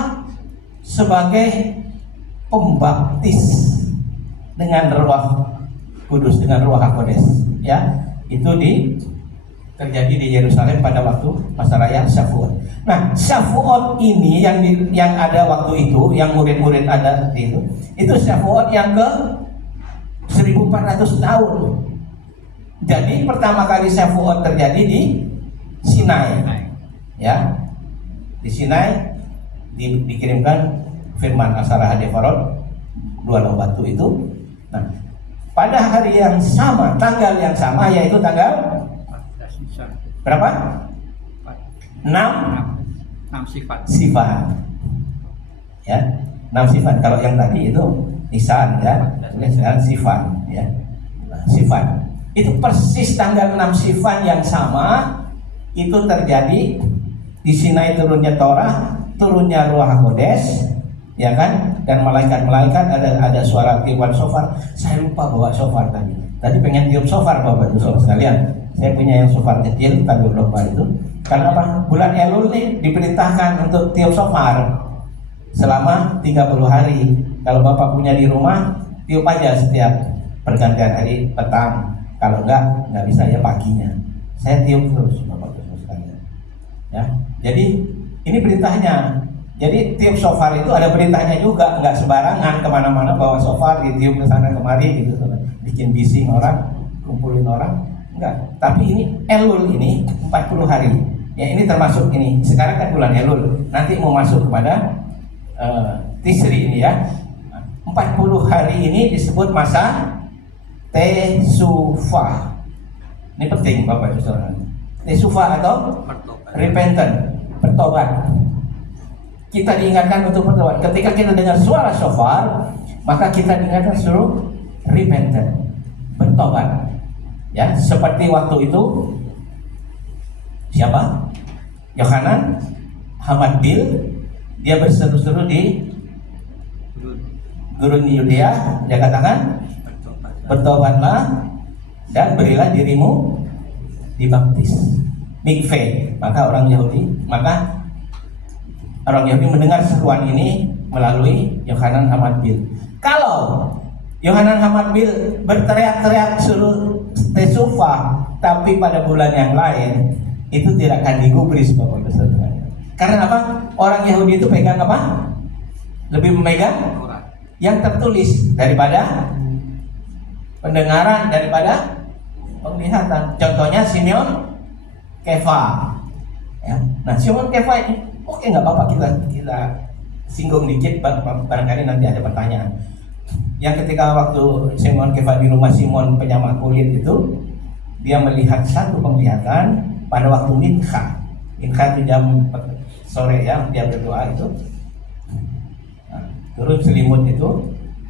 sebagai pembaptis dengan Roh Kudus, dengan Ruach HaKodes, ya, itu terjadi di Yerusalem pada waktu masa raya Syafuot. Nah, Syafuot ini yang ada waktu itu, yang murid-murid ada itu Syafuot yang ke 1400 tahun. Jadi pertama kali Syafuot terjadi di Sinai, ya, di Sinai dikirimkan firman Asara Hadefarot, 2 loh batu itu. Nah, pada hari yang sama, tanggal yang sama, yaitu tanggal berapa? 6 Sivan. Ya, 6 Sivan. Kalau yang tadi itu Nisan, ya, sekarang Sivan, ya. Sivan. Itu persis tanggal 6 Sivan yang sama itu terjadi di Sinai, turunnya Torah, turunnya Ruach HaKodes, ya kan? Dan malaikat-malaikat ada suara tiupan shofar. Saya lupa bawa shofar tadi. Tadi pengen tiup shofar, Bapak Ibu Saudara sekalian. Saya punya yang shofar kecil, tadi lupa itu. Karena apa? Bulan Elul nih diperintahkan untuk tiup shofar selama 30 hari. Kalau Bapak punya di rumah, tiup aja setiap pergantian hari petang. Kalau nggak bisa ya paginya. Saya tiup terus, Bapak Ibu sekalian. Ya, jadi ini perintahnya. Jadi tiup shofar itu ada perintahnya juga, nggak sembarangan kemana-mana bawa shofar ditiup ke sana kemari gitu, bikin bising orang, kumpulin orang, enggak. Tapi ini Elul ini 40 hari. Ya, ini termasuk ini. Sekarang kan bulan Elul, nanti mau masuk kepada Tisri ini ya. 40 hari ini disebut masa Tesufah. Ini penting Bapak Ibu Saudara. Tesufah atau repentant, bertobat. Kita diingatkan untuk bertobat. Ketika kita dengar suara shofar, maka kita diingatkan suruh repentant, bertobat. Ya, seperti waktu itu siapa? Yohanan Hamadbil, dia berseru-seru di gurun Yudea, dia katakan, bertobatlah dan berilah dirimu dibaptis. Mikve, maka orang Yahudi mendengar seruan ini melalui Yohanan Hamadbil. Kalau Yohanan Hamadbil berteriak-teriak suruh Tesufah, tapi pada bulan yang lain, itu tidak akan digubris, Bapak Ibu Saudara. Karena apa? Orang Yahudi itu pegang apa? Lebih memegang yang tertulis daripada pendengaran, daripada penglihatan. Contohnya Simeon Kefa. Ya. Nah, Simeon Kefa ini, oke, nggak apa-apa kita singgung dikit, barangkali nanti ada pertanyaan. Yang ketika waktu Simon Kefa di rumah Simon penyamak kulit itu, dia melihat satu penglihatan pada waktu Mincha. Mincha itu jam sore ya, dia berdoa itu. Nah, turun selimut itu,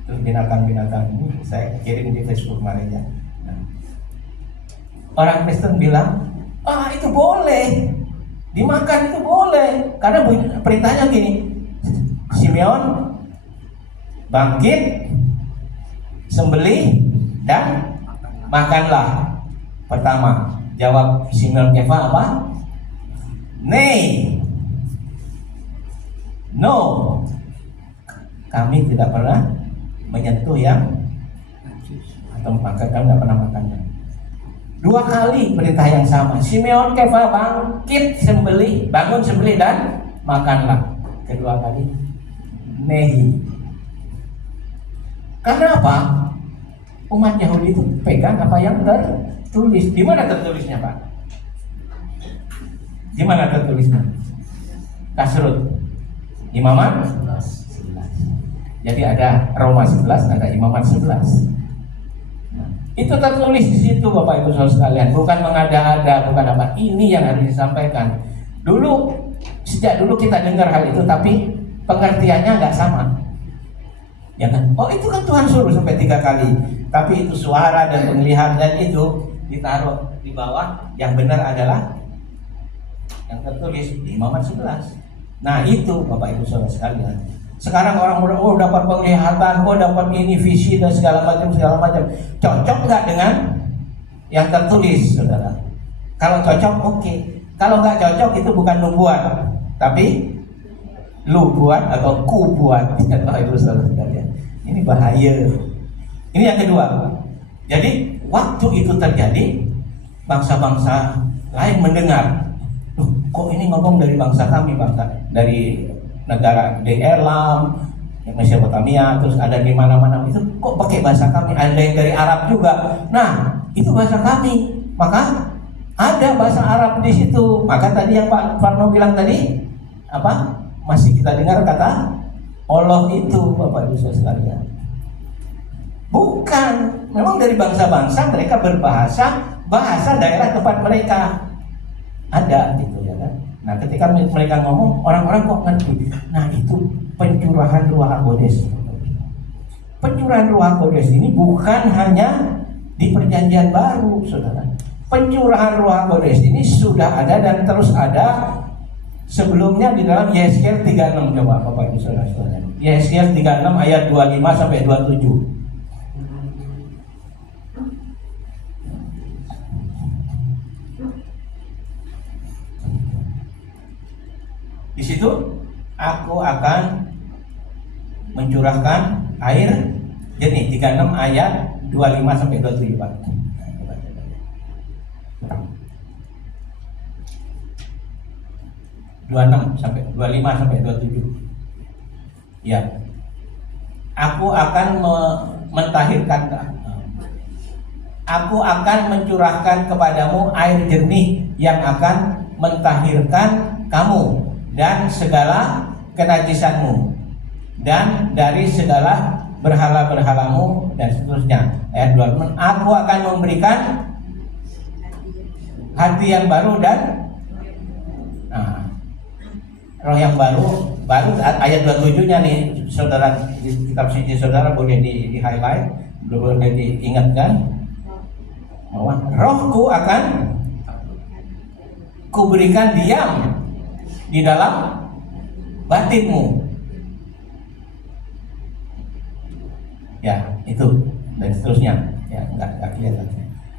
terus binatang-binatang ini saya kirim di Facebook kemarin ya. Nah, orang Kristen bilang, itu boleh, dimakan itu boleh, karena perintahnya gini, Simeon bangkit, sembelih dan makanlah. Pertama, jawab Simeon Kefa apa? Nei, no, kami tidak pernah menyentuh yang atau makan, kami tidak pernah makannya. 2 kali perintah yang sama. Simeon Kefa bangkit, sembelih, bangun sembelih dan makanlah. Kedua kali nehi. Karena apa? Umat Yahudi itu pegang apa yang tertulis. Di mana tertulisnya, Pak? Gimana tertulisnya? Kasrut. Imaman 11. Jadi ada Roma 11, ada Imaman 11. Nah, itu tertulis di situ Bapak Ibu Saudara sekalian, bukan mengada-ada, bukan apa. Ini yang harus disampaikan. Sejak dulu kita dengar hal itu, tapi pengertiannya nggak sama. Ya kan? Oh itu kan Tuhan suruh sampai 3 kali. Tapi itu suara dan penglihatan itu ditaruh di bawah. Yang benar adalah yang tertulis di Imaman 11. Nah itu Bapak Ibu Saudara sekalian. Sekarang orang dapat penglihatan, dapat ini visi dan segala macam. Cocok nggak dengan yang tertulis, saudara? Kalau cocok, oke. Kalau nggak cocok itu bukan lu buat, tapi lu buat atau ku buat. Bapak Ibu Saudara sekalian, ini bahaya. Ini yang kedua. Jadi waktu itu terjadi, bangsa-bangsa lain mendengar. Kok ini ngomong dari bangsa kami, dari negara di Elam, Mesopotamia, terus ada di mana-mana, itu kok pakai bahasa kami, ada yang dari Arab juga. Nah, itu bahasa kami, maka ada bahasa Arab di situ. Maka tadi yang Pak Farno bilang tadi, apa? Masih kita dengar kata Allah itu, Bapak Ibu Saudara sekalian. Bukan, memang dari bangsa-bangsa mereka bahasa daerah tempat mereka ada gitu ya kan. Nah ketika mereka ngomong, orang-orang kok ngerti. Nah itu pencurahan Ruah Hakodes. Pencurahan Ruah Hakodes ini bukan hanya di Perjanjian Baru, saudara. Pencurahan Ruah Hakodes ini sudah ada dan terus ada sebelumnya di dalam Yesaya 36. Coba Bapak Ibu Saudara-saudara. Yesaya 36 ayat 25 sampai 27. Di situ aku akan mencurahkan air jernih. 36 ayat 25 sampai 27, Pak. 26 sampai 25 sampai 27. Ya. Aku akan mentahirkan. Aku akan mencurahkan kepadamu air jernih yang akan mentahirkan kamu dan segala kenajisanmu dan dari segala berhala-berhalamu dan seterusnya. Ayat 26, aku akan memberikan hati yang baru dan roh yang baru ayat 27-nya nih saudara, di kitab suci saudara boleh di highlight, boleh diingatkan bahwa rohku akan kuberikan diam di dalam batinmu. Ya, itu dan seterusnya. Ya, enggak kelihatan.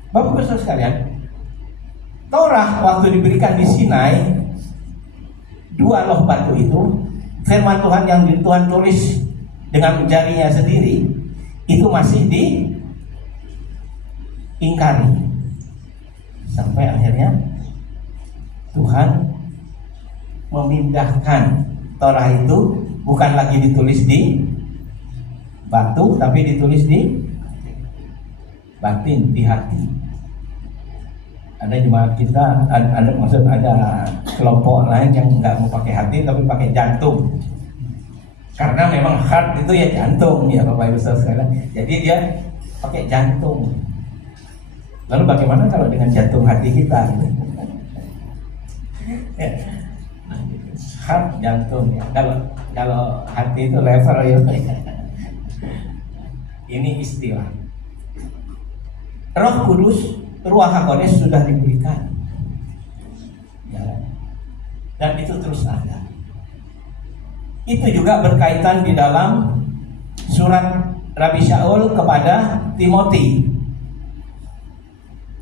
Bapak Ibu sekalian, Torah waktu diberikan di Sinai, 2 loh batu itu, firman Tuhan yang Tuhan tulis dengan jarinya sendiri, itu masih diingkari. Sampai akhirnya Tuhan memindahkan Torah itu, bukan lagi ditulis di batu, tapi ditulis di batin, di hati. Ada jemaat kita, ada kelompok lain yang nggak mau pakai hati tapi pakai jantung. Karena memang heart itu ya jantung ya Bapak Ibu Saudara sekalian. Jadi dia pakai jantung. Lalu bagaimana kalau dengan jantung hati kita? Heart, jantung ya. Kalau hati itu lever ya. Ini istilah. Roh Kudus, Ruah Hakodes sudah diberikan, ya. Dan itu terus ada. Itu juga berkaitan di dalam surat Rabi Shaul kepada Timothy.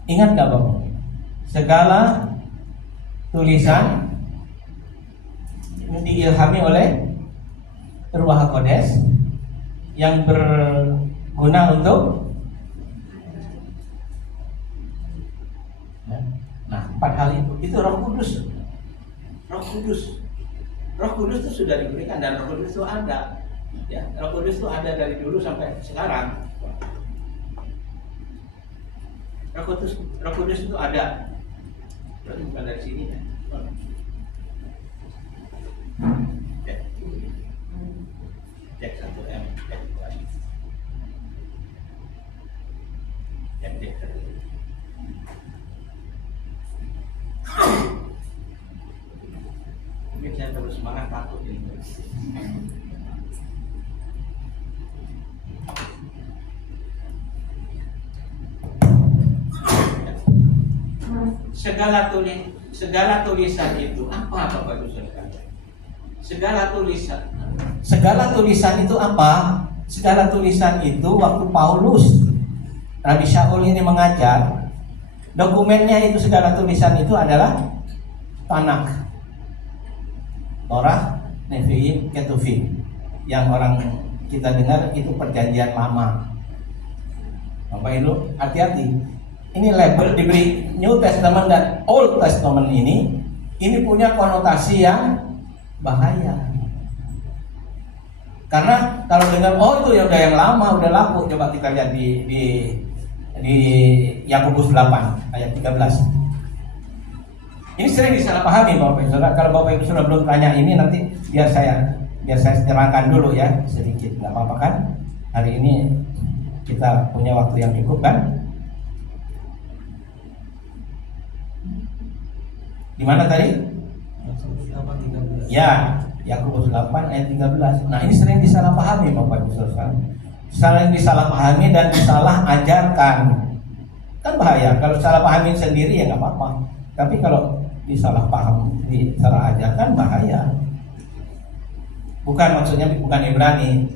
Ingat gak Bapak? Segala tulisan diilhami oleh Ruah Hakodes yang berguna untuk 4 hal itu Roh Kudus. Roh Kudus itu sudah diberikan dan Roh Kudus itu ada. Ya, Roh Kudus itu ada dari dulu sampai sekarang. Roh Kudus itu ada. Berarti bukan dari sini ya. terus semangat takut ini. Segala tulisan itu apa Bapak Ibu Saudara? Segala tulisan itu apa? Segala tulisan itu waktu Paulus Rabi Shaul ini mengajar, dokumennya itu segala tulisan itu adalah Tanakh, Torah, Nevi'im, Ketuvim. Yang orang kita dengar itu perjanjian lama. Bapak Ibu hati-hati. Ini label diberi New Testament dan Old Testament ini punya konotasi yang bahaya. Karena kalau dengar itu ya udah yang lama, udah laku, coba kita lihat di Yakobus 8 ayat 13. Ini sering disalahpahami Bapak Ibu Saudara. Kalau Bapak Ibu Saudara belum tanya ini, nanti biar saya terangkan dulu ya sedikit, nggak apa-apa kan? Hari ini kita punya waktu yang cukup kan? Di mana tadi? Ya, Yakobus 8 ayat 13. Nah, ini sering disalahpahami Bapak Ibu Saudara. Sering disalahpahami dan disalah ajarkan. Kan bahaya. Kalau salah pahami sendiri ya nggak apa-apa. Tapi kalau disalah ajarkan bahaya. Bukan maksudnya bukan Ibrani,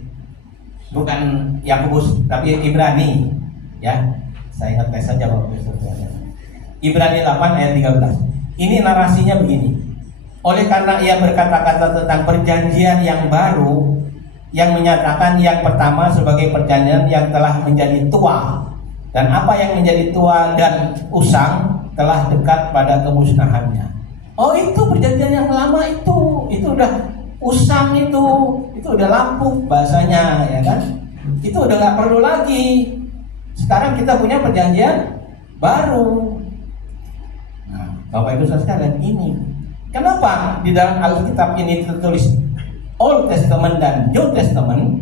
bukan Yakobus, tapi Ibrani. Ya, saya ingat saja Bapak Ibu Saudara. Ibrani 8 ayat 13. Ini narasinya begini. Oleh karena ia berkata-kata tentang perjanjian yang baru, yang menyatakan yang pertama sebagai perjanjian yang telah menjadi tua, dan apa yang menjadi tua dan usang telah dekat pada kemusnahannya. Itu perjanjian yang lama itu udah usang, itu udah lapuk bahasanya, ya kan? Itu udah nggak perlu lagi. Sekarang kita punya perjanjian baru. Bapak Ibu Saudara sekalian, ini kenapa di dalam Alkitab ini tertulis Old Testament dan New Testament?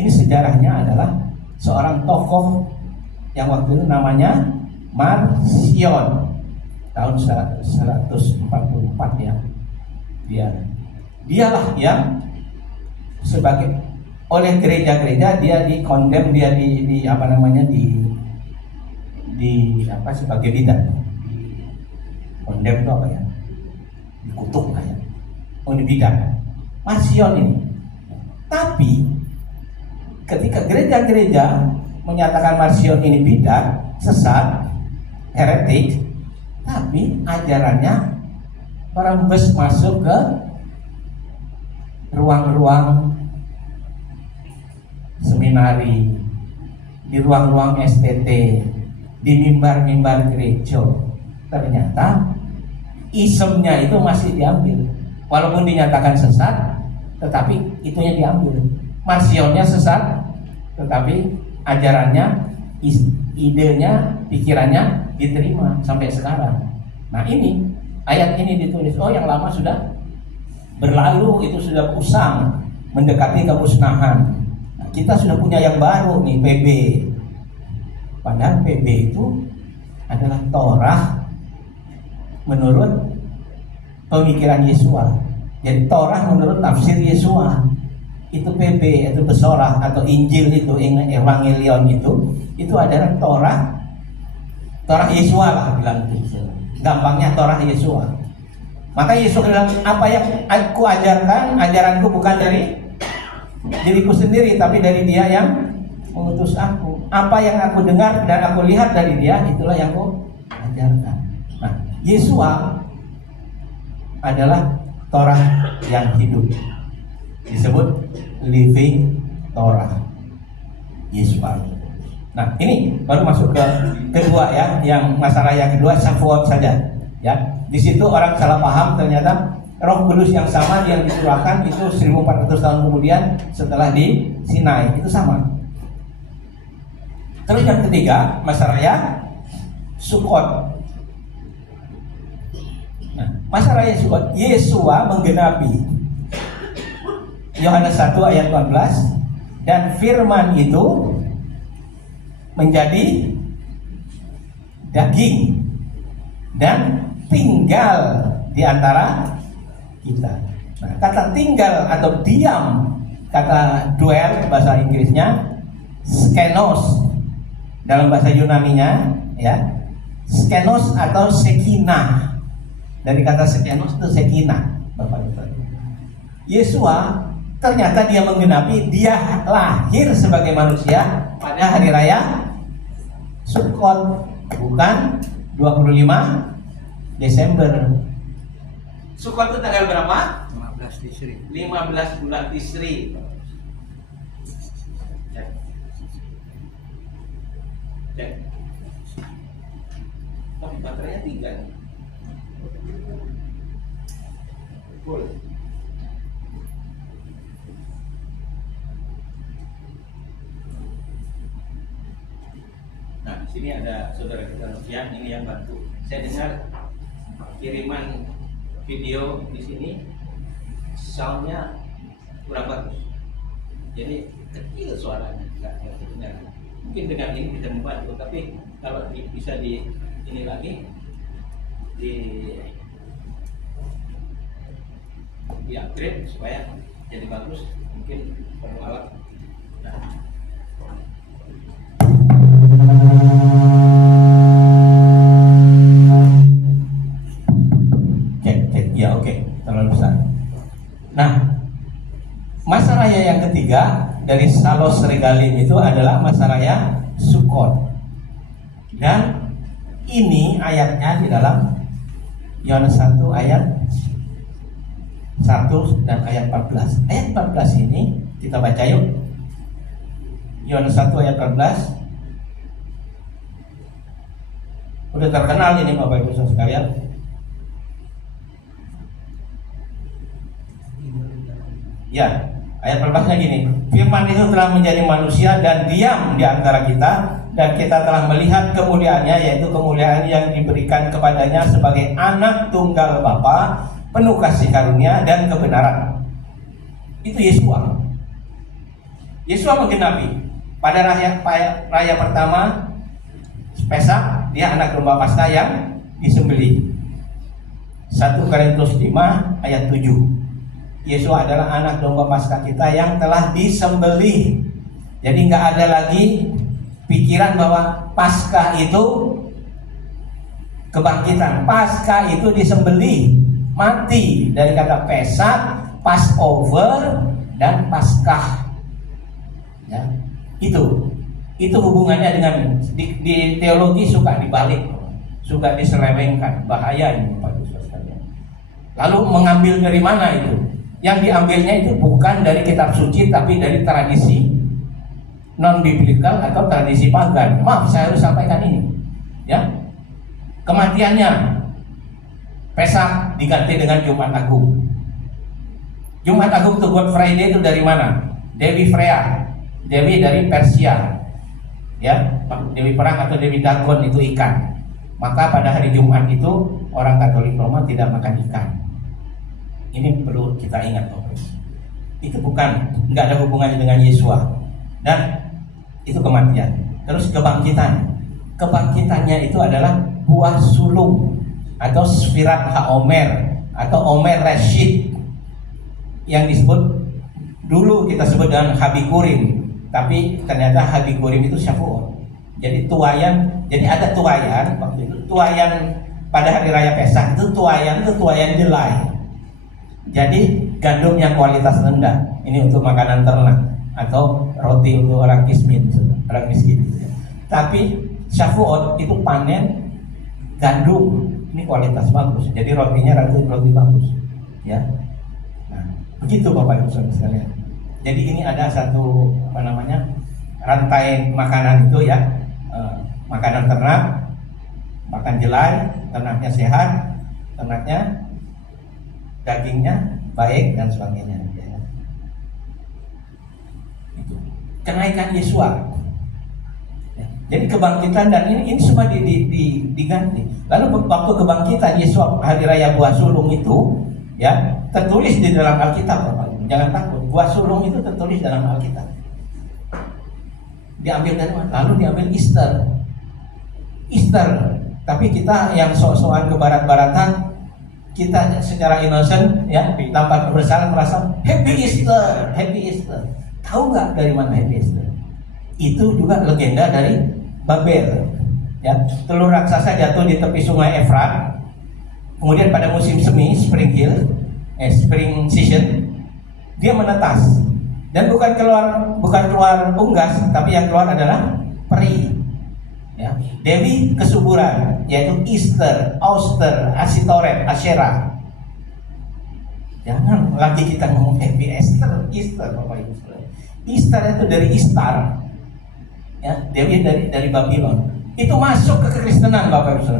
Ini sejarahnya adalah seorang tokoh yang waktu itu namanya Marcion, tahun 144 ya. Dialah yang sebagai oleh gereja-gereja dia dikondem, dia sebagai bidat. Kondem itu apa ya? Dikutuk lah ya. Ini bidat. Marcion ini. Tapi ketika gereja-gereja menyatakan Marcion ini bidat, sesat, heretik, tapi ajarannya merembes masuk ke ruang-ruang seminari, di ruang-ruang STT, di mimbar-mimbar gereja. Ternyata isemnya itu masih diambil, walaupun dinyatakan sesat, tetapi itunya diambil. Marcionnya sesat, tetapi ajarannya, idenya, pikirannya diterima sampai sekarang. Nah, ini ayat ini ditulis, yang lama sudah berlalu, itu sudah usang, mendekati kemusnahan. Nah, kita sudah punya yang baru nih, PB. Padahal PB itu adalah Torah menurut pemikiran Yesua. Jadi Torah menurut tafsir Yesua. Itu PB, itu Besorah atau Injil itu, Evangelion itu adalah Torah Yesua lah bilang itu. Gampangnya Torah Yesua. Maka Yesus bilang, apa yang aku ajarkan, ajaranku bukan dari diriku sendiri, tapi dari Dia yang mengutus aku. Apa yang aku dengar dan aku lihat dari Dia, itulah yang aku ajarkan. Nah, Yesua adalah Torah yang hidup, disebut living Torah, Yesua. Nah, ini baru masuk ke kedua ya, yang masalah yang kedua, Shavuot saja ya. Di situ orang salah paham, ternyata Roh Kudus yang sama yang dicurahkan itu 1400 tahun kemudian setelah di Sinai, itu sama. Terus yang ketiga, masalah ya Sukkot. Nah, masalah Sukkot, Yesua menggenapi Yohanes 1 ayat 14, dan firman itu menjadi daging dan tinggal di antara kita. Nah, kata tinggal atau diam, kata dwell bahasa Inggrisnya skenos, dalam bahasa Yunaninya ya skenos atau sekinah. Dari kata skenos itu sekinah. Bapak Ibu. Yesua ternyata dia menggenapi, dia lahir sebagai manusia pada hari raya Sukkot, bukan 25 Desember. Sukkot itu tanggal berapa? 15 Tisri. 15 bulan Tisri. Cek. Cek. Tapi baterainya 3 nih. Full. Nah, di sini ada saudara kita Novian, ini yang bantu. Saya dengar kiriman video di sini soundnya kurang bagus, jadi kecil suaranya, nggak terdengar. Mungkin dengan ini bisa membantu, tapi kalau bisa di ini lagi di upgrade supaya jadi bagus, mungkin perlu alat. Nah. Ya oke, terlalu besar. Nah, masa raya yang ketiga dari Salos Regalim itu adalah masa raya Sukkot. Dan ini ayatnya di dalam Yohanes 1 ayat 1 dan ayat 14. Ayat 14 ini kita baca yuk. Yohanes 1 ayat 14. Udah terkenal ini Bapak Ibu Saudara sekalian. Ya, ayat 14-nya gini. Firman itu telah menjadi manusia dan diam di antara kita, dan kita telah melihat kemuliaannya, yaitu kemuliaan yang diberikan kepadanya sebagai anak tunggal Bapa, penuh kasih karunia dan kebenaran. Itu Yesua. Yesua menggenapi pada raya pertama Pesak, dia anak domba Paskah yang disembelih. 1 Korintus 5 ayat 7. Yesua adalah anak domba Paskah kita yang telah disembelih. Jadi nggak ada lagi pikiran bahwa Paskah itu kebangkitan. Paskah itu disembelih, mati, dari kata Pesak, Passover dan Paskah. Ya, itu hubungannya dengan di teologi suka dibalik, suka diselewengkan, bahaya ini Bapak Ibu sekalian. Lalu mengambil dari mana itu? Yang diambilnya itu bukan dari kitab suci, tapi dari tradisi non-biblikal atau tradisi pagan. Maaf, saya harus sampaikan ini. Ya, kematiannya Pesak diganti dengan Jumat Agung. Jumat Agung itu Good Friday itu dari mana? Dewi Freya, Dewi dari Persia. Ya, Dewi perang atau Dewi Dagon itu ikan. Maka pada hari Jumat itu orang Katolik Roma tidak makan ikan. Ini perlu kita ingat, Bapak. Itu nggak ada hubungannya dengan Yesua. Dan itu kematian. Terus kebangkitan. Kebangkitannya itu adalah buah sulung atau Sfirat HaOmer atau Omer Reshit, yang disebut dulu kita sebut dengan Habikurim, tapi ternyata Habikurim itu Syafuot. Jadi tuayan, jadi ada tuayan waktu itu. Tuayan pada hari raya Pesak itu tuayan jelai. Jadi gandum yang kualitas rendah, ini untuk makanan ternak atau roti untuk orang miskin. Tapi Syafuot itu panen gandum, ini kualitas bagus. Jadi rotinya roti bagus. Ya, nah, begitu Bapak Ibu Saudara sekalian. Jadi ini ada satu rantai makanan itu ya, makanan ternak, makan jelai, ternaknya sehat, ternaknya dagingnya baik dan sebagainya. Ya. Itu kenaikan Yesua. Ya. Jadi kebangkitan dan ini semua diganti. Lalu waktu kebangkitan Yesua hari raya buah sulung itu, ya tertulis di dalam Alkitab, Bapak. Jangan takut, buah sulung itu tertulis dalam Alkitab. Diambil dari mana? Lalu diambil Easter. Tapi kita yang sok-sokan ke barat-baratan kita secara innocent ya, tanpa kebersamaan merasa Happy Easter, Happy Easter. Tahu nggak dari mana Happy Easter? Itu juga legenda dari Babel. Ya, telur raksasa jatuh di tepi sungai Efrat. Kemudian pada musim semi, spring season, dia menetas. Dan bukan keluar unggas, tapi yang keluar adalah peri. Ya, Dewi kesuburan, yaitu Easter, Auster, Asitoret, Asyera. Jangan lagi kita ngomong Happy Easter, Bapak Ibu. Easter itu dari Istar, ya, Dewi dari Babylon. Itu masuk ke kekristenan, Bapak Ibu.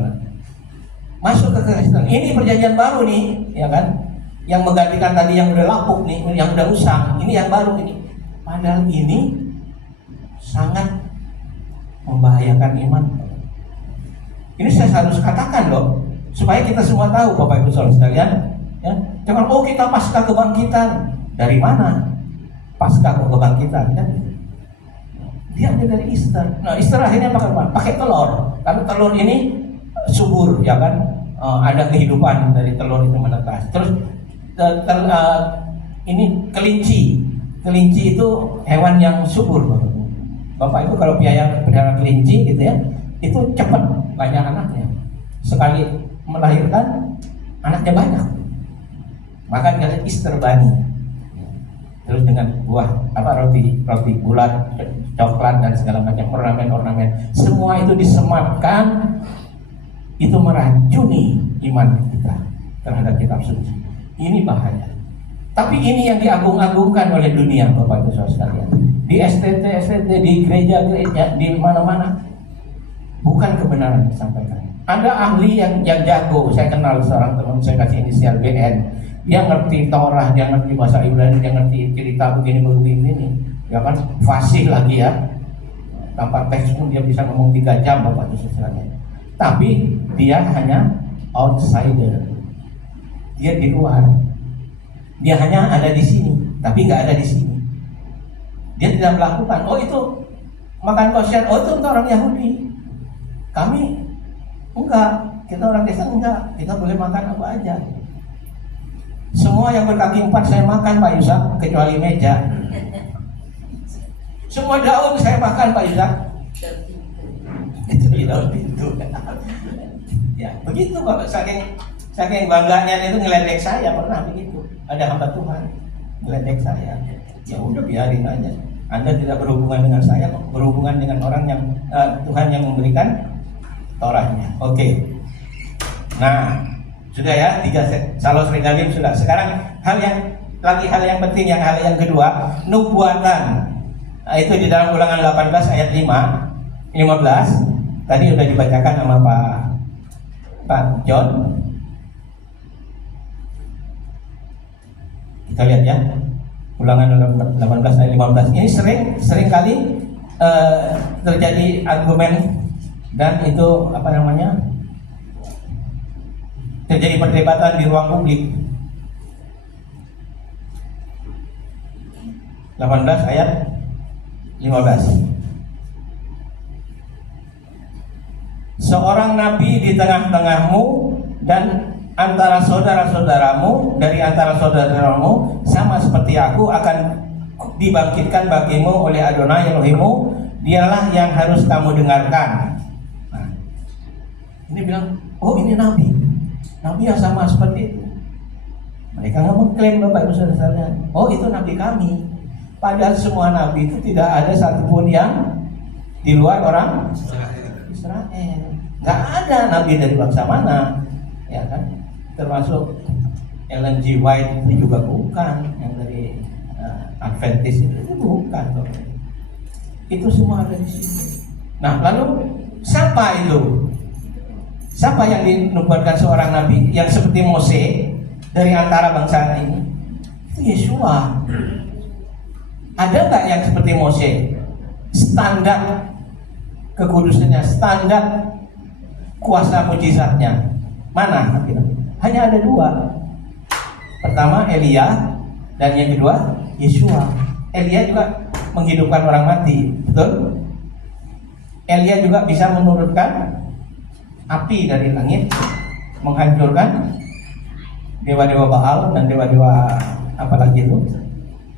Masuk ke kekristenan. Ini perjanjian baru nih, ya kan? Yang menggantikan tadi yang udah lapuk nih, yang udah usang. Ini yang baru ini. Padahal ini sangat membahayakan iman. Ini saya harus katakan loh, supaya kita semua tahu, Bapak Ibu Saudara sekalian. Ya, jangan kita pasca kebangkitan. Dari mana? Pasca kebangkitan kan? Dia ambil dari Easter. Nah, Easter akhirnya pakai telur. Karena telur ini subur, ya kan? Ada kehidupan dari telur itu menetas. Terus ini kelinci. Kelinci itu hewan yang subur, Bapak Ibu kalau pelihara kelinci gitu ya, itu cepat banyak anaknya. Sekali melahirkan anaknya banyak. Maka dikasih Easter bunny. Terus dengan buah roti bulat, coklat dan segala macam ornamen. Semua itu disematkan, itu meracuni iman kita terhadap kitab suci. Ini bahaya. Tapi ini yang diagung-agungkan oleh dunia, Bapak Ibu Saudara sekalian. Di STT, di gereja, di mana-mana. Bukan kebenaran disampaikan. Ada ahli yang jago. Saya kenal seorang teman, saya kasih inisial BN. Dia ngerti Torah, dia ngerti bahasa Ibrani, dia ngerti cerita begini. Ya kan, fasih lagi ya. Tanpa teks pun dia bisa ngomong 3 jam, Bapak Ibu Saudara sekalian. Tapi dia hanya outsider. Dia di luar. Dia hanya ada di sini, tapi nggak ada di sini. Dia tidak melakukan. Oh itu makan kosher. Oh itu untuk orang Yahudi. Kami enggak. Kita orang Kristen enggak. Kita boleh makan apa aja. Semua yang berkaki 4 saya makan, Pak Yusak, kecuali meja. Semua daun saya makan, Pak Yusak. Itu di daun pintu. Ya begitu Bapak. Saking bangganya itu ngeledek saya, pernah begitu. Ada hamba Tuhan ngeledek saya. Ya udah biarin aja. Anda tidak berhubungan dengan saya, berhubungan dengan orang yang Tuhan yang memberikan Torahnya. Oke. Nah, sudah ya 3 Salos Regalium sudah. Sekarang hal yang penting, hal yang kedua, nubuatan. Nah, itu di dalam Ulangan 18 ayat 15. Tadi sudah dibacakan sama Pak John. Kita lihat ya, Ulangan 18 ayat 15. Ini sering kali terjadi argumen dan itu terjadi perdebatan di ruang publik. 18 ayat 15. Seorang nabi di tengah-tengahmu dan antara saudara-saudaramu, dari antara saudara-saudaramu sama seperti aku akan dibangkitkan bagimu oleh Adonai Elohimmu, dialah yang harus kamu dengarkan. Nah, ini bilang, oh ini nabi yang sama seperti itu. Mereka nggak mengklaim, Bapak Ibu Saudara, oh itu nabi kami. Padahal semua nabi itu tidak ada satupun yang di luar orang Israel. Nggak ada nabi dari bangsa mana, ya kan? Termasuk Ellen G. White itu juga bukan, yang dari Adventist itu bukan. Itu semua ada di sini. Nah, lalu siapa itu? Siapa yang dinubuatkan seorang nabi yang seperti Mose dari antara bangsa ini? Itu Yeshua. Ada nggak yang seperti Mose? Standar kekudusannya, standar kuasa mujizatnya. Mana? Hanya ada 2. Pertama Elia, dan yang kedua Yeshua. Elia juga menghidupkan orang mati, betul? Elia juga bisa menurunkan api dari langit, menghancurkan dewa-dewa Baal dan dewa-dewa apalagi itu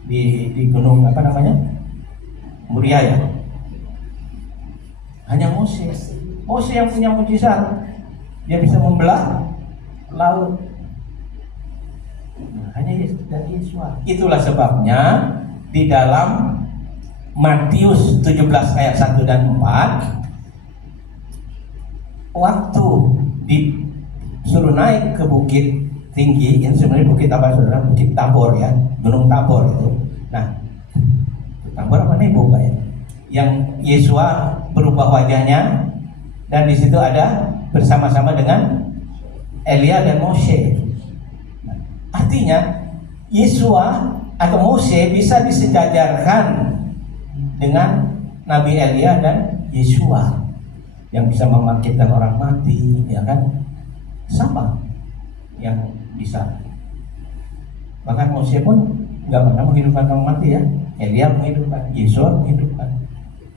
di gunung apa namanya, Muria ya. Hanya Mose yang punya mujizat, dia bisa membelah laut. Nah, hanya Yesus dan Yesus. Itulah sebabnya di dalam Matius 17 ayat 1 dan 4, waktu disuruh naik ke bukit tinggi, yang sebenarnya bukit apa saudara? Bukit Tabor ya, Gunung Tabor itu. Nah, Tabor apa Nebo Pak ya? Yang Yesua berubah wajahnya, dan di situ ada bersama-sama dengan Elia dan Mose. Nah, artinya Yesua atau Mose bisa disejajarkan dengan Nabi Elia dan Yesua yang bisa membangkitkan orang mati, ya kan? Sama yang bisa. Bahkan Mose pun nggak pernah menghidupkan orang mati ya. Elia menghidupkan, Yesua menghidupkan.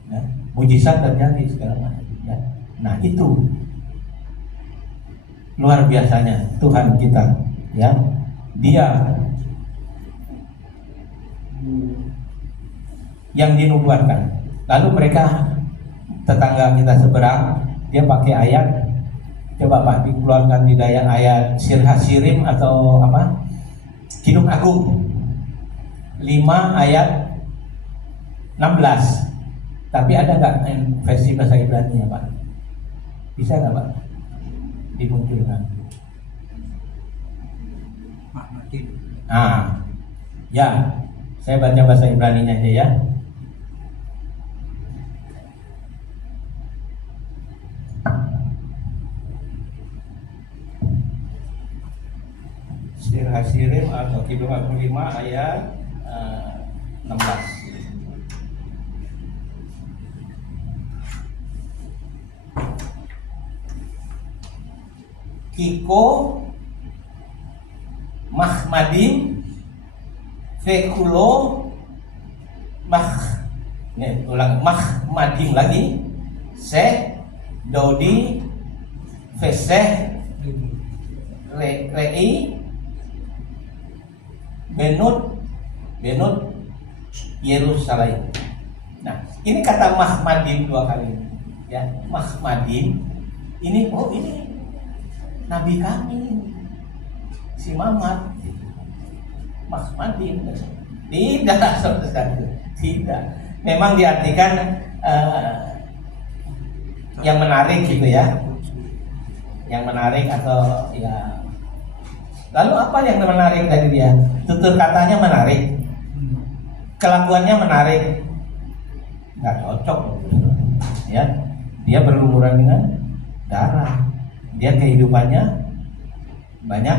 Ya, mujizat terjadi segala macam. Ya. Nah itu luar biasanya Tuhan kita, ya. Dia yang dinubuatkan. Lalu mereka tetangga kita seberang, dia pakai ayat, coba Pak dikeluarkan di dayang ayat Sir Hasirim atau apa, Kidung Agung 5 ayat 16. Tapi ada nggak versi bahasa Ibrani ya Pak? Bisa nggak Pak dimunculkan? Ah, ya, saya baca bahasa Ibraninya aja ya. Sir Hasirim atau Kidung Agung 5 ayat 16. Kiko Mahmadim Fekulo ulang Mahmadim lagi Se Dodi Feseh Rei Benut Yerusalem. Nah, ini kata Mahmadim 2 kali ya. Mahmadim ini, oh ini Nabi kami si Mamat Mahmadim. Tidak saudara, tidak. Memang diartikan yang menarik gitu ya, yang menarik atau ya. Lalu apa yang menarik dari dia? Tutur katanya menarik, kelakuannya menarik, nggak cocok ya. Dia berlumuran dengan darah, dia kehidupannya banyak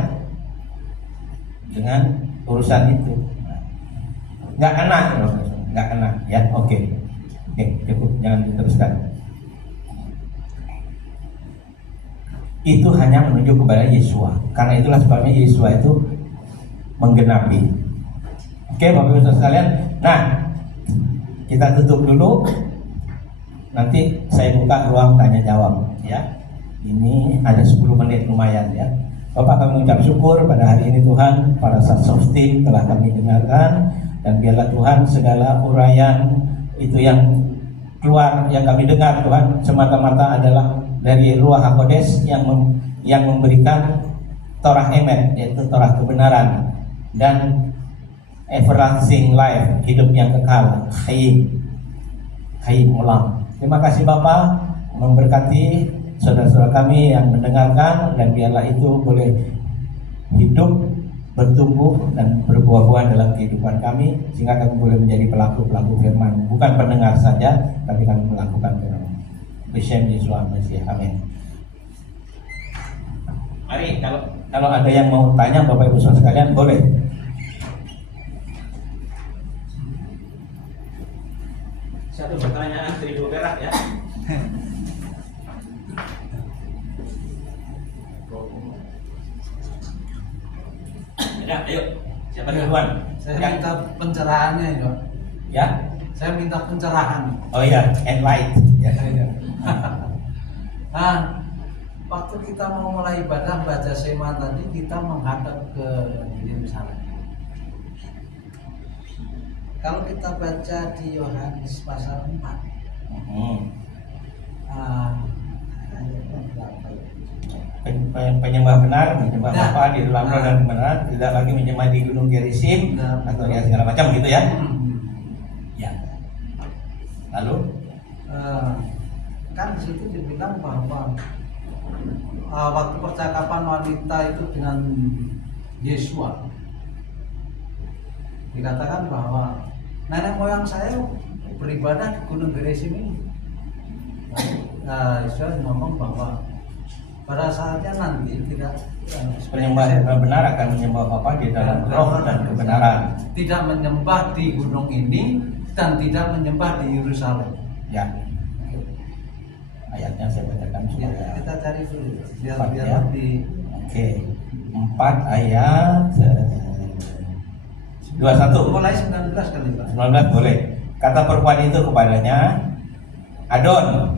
dengan urusan itu, nggak kena ya. Oke, cukup, jangan diteruskan. Itu hanya menunjuk kepada Yesua. Karena itulah sebabnya Yesua itu menggenapi. Oke, Bapak Ibu sekalian. Nah, kita tutup dulu. Nanti saya buka ruang tanya jawab ya. Ini ada 10 menit lumayan ya. Bapak kami mengucap syukur pada hari ini Tuhan, para Softim telah kami dengarkan, dan biarlah Tuhan segala uraian itu yang keluar, yang kami dengar Tuhan, semata-mata adalah dari Ruach HaKodes yang memberikan Torah Emet, yaitu Torah kebenaran, dan everlasting life, hidup yang kekal, Hayim Olam. Terima kasih Bapak, memberkati saudara-saudara kami yang mendengarkan, dan biarlah itu boleh hidup, bertumbuh, dan berbuah-buah dalam kehidupan kami, sehingga kami boleh menjadi pelaku-pelaku firman, bukan pendengar saja, tapi kami melakukan firman. Bishem Yesus Mesias, amin. Mari, kalau ada yang mau tanya Bapak Ibu saudara sekalian, boleh. Satu pertanyaan 1000 perak ya. Ya, ayo. Siapa duluan? Saya minta pencerahannya ya. Ya. Saya minta pencerahan. Oh iya, enlight. Ya. Nah, waktu kita mau mulai ibadah baca Shema tadi kita menghadap ke Yerusalem. Kalau kita baca di Yohanes pasal 4 penyembah benar, menyembah Bapa di dalam roh dan kebenaran, tidak lagi menyembah di gunung Gerizim atau ya segala macam gitu ya. Ya. Lalu kan di situ dibilang bahwa waktu percakapan wanita itu dengan Yesua dikatakan bahwa nenek moyang saya beribadah di gunung Gerizim ini. Yesua ngomong bahwa pada saatnya nanti tidak penyembah benar akan menyembah Bapa di dalam roh dan kebenaran. Tidak menyembah di gunung ini dan tidak menyembah di Yerusalem. Ya. Ayatnya saya bacakan Ya, supaya kita cari dulu biar ya. lebih. Oke. 4 ayat 21. Mulai 19 kali Pak. 19 boleh. Kata perempuan itu kepadanya, Adon,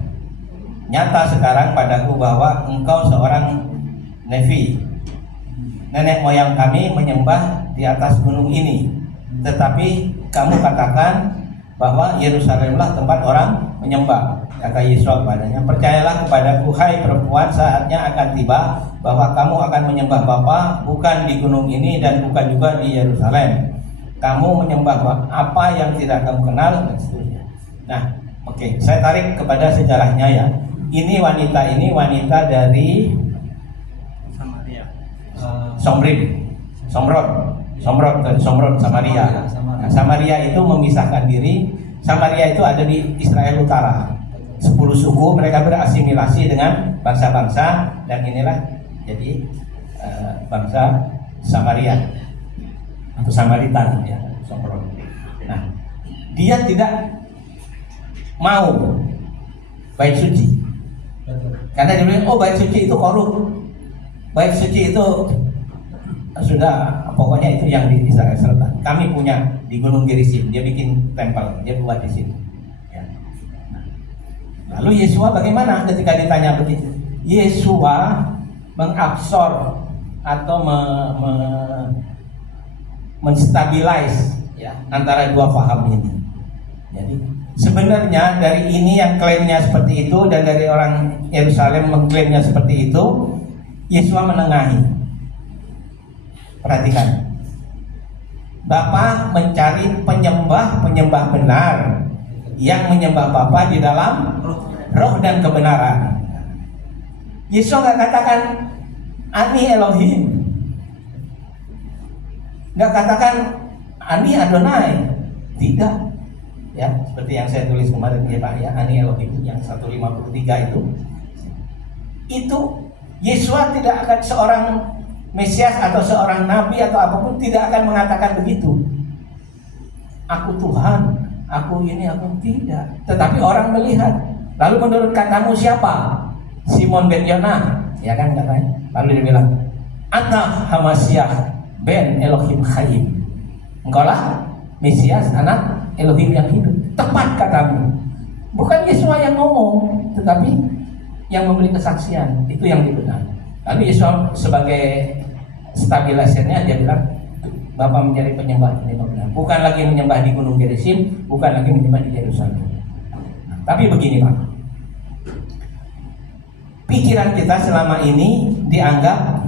nyata sekarang padaku bahwa engkau seorang Nefi. Nenek moyang kami menyembah di atas gunung ini, tetapi kamu katakan bahwa Yerusalemlah tempat orang menyembah. Kata Yesus kepadanya, percayalah kepadaku hai perempuan, saatnya akan tiba bahwa kamu akan menyembah Bapa bukan di gunung ini dan bukan juga di Yerusalem. Kamu menyembah apa yang tidak kamu kenal dan seterusnya. Nah, oke, saya tarik kepada sejarahnya ya. Ini wanita dari Samaria. Somron, Samaria. Nah, Samaria itu memisahkan diri. Samaria itu ada di Israel Utara. 10 suku mereka berasimilasi dengan bangsa-bangsa dan inilah jadi bangsa Samaria atau Samaritan ya, Somron. Nah, dia tidak mau bait suci. Karena dia bilang, oh bait suci itu korup, bait suci itu sudah pokoknya itu yang di Israel Selatan. Kami punya di Gunung Gerizim, dia bikin tempel, dia buat di sini. Ya. Lalu Yesua bagaimana ketika ditanya begitu? Yesua mengabsorb atau menstabilize ya antara dua paham ini. Jadi sebenarnya dari ini yang klaimnya seperti itu dan dari orang Yerusalem mengklaimnya seperti itu, Yesua menengahi. Perhatikan, Bapa mencari penyembah benar yang menyembah Bapa di dalam roh dan kebenaran. Yesua nggak katakan Ani Elohim, nggak katakan Ani Adonai, tidak. Ya, seperti yang saya tulis kemarin ya Pak ya, Ani Elohim yang 153 itu Yesua tidak akan seorang Mesias atau seorang nabi atau apapun tidak akan mengatakan begitu. Aku Tuhan, aku ini, aku tidak. Tetapi orang melihat. Lalu menurut katamu siapa? Simon ben Yona, ya kan katanya. Lalu dia bilang, Ana Hamasyah ben Elohim Chaim. Engkau lah Mesias, anak Elohim yang hidup. Tepat katamu. Bukan Yesua yang ngomong, tetapi yang memberi kesaksian. Itu yang dibenar. Lalu Yesua sebagai stabilisatornya dia bilang, Bapa menjadi penyembah benar. Bukan lagi menyembah di Gunung Gerizim, bukan lagi menyembah di Yerusalem. Nah, tapi begini Pak, pikiran kita selama ini dianggap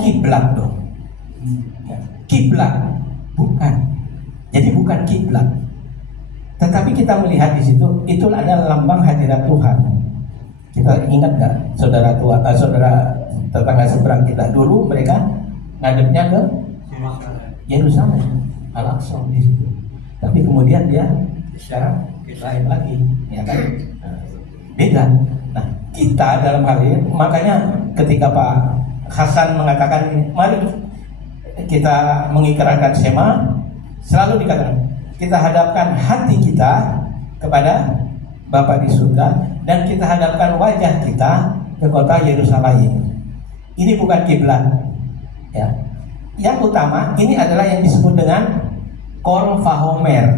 kiblat dong. Kiblat bukan. Jadi bukan kiblat. Tetapi kita melihat di situ itu adalah lambang hadirat Tuhan. Kita ingat nggak saudara tetangga seberang kita dulu mereka ngadepnya ke Yerusalem, Al-Aqsa di situ. Tapi kemudian dia sekarang lain lagi, ya kan? Beda. Nah, kita dalam hal ini makanya ketika Pak Hasan mengatakan mari kita mengikrarkan Shema, selalu dikatakan kita hadapkan hati kita kepada Bapa di surga dan kita hadapkan wajah kita ke kota Yerusalem. Ini bukan kiblat, ya. Yang utama ini adalah yang disebut dengan kol vahomer,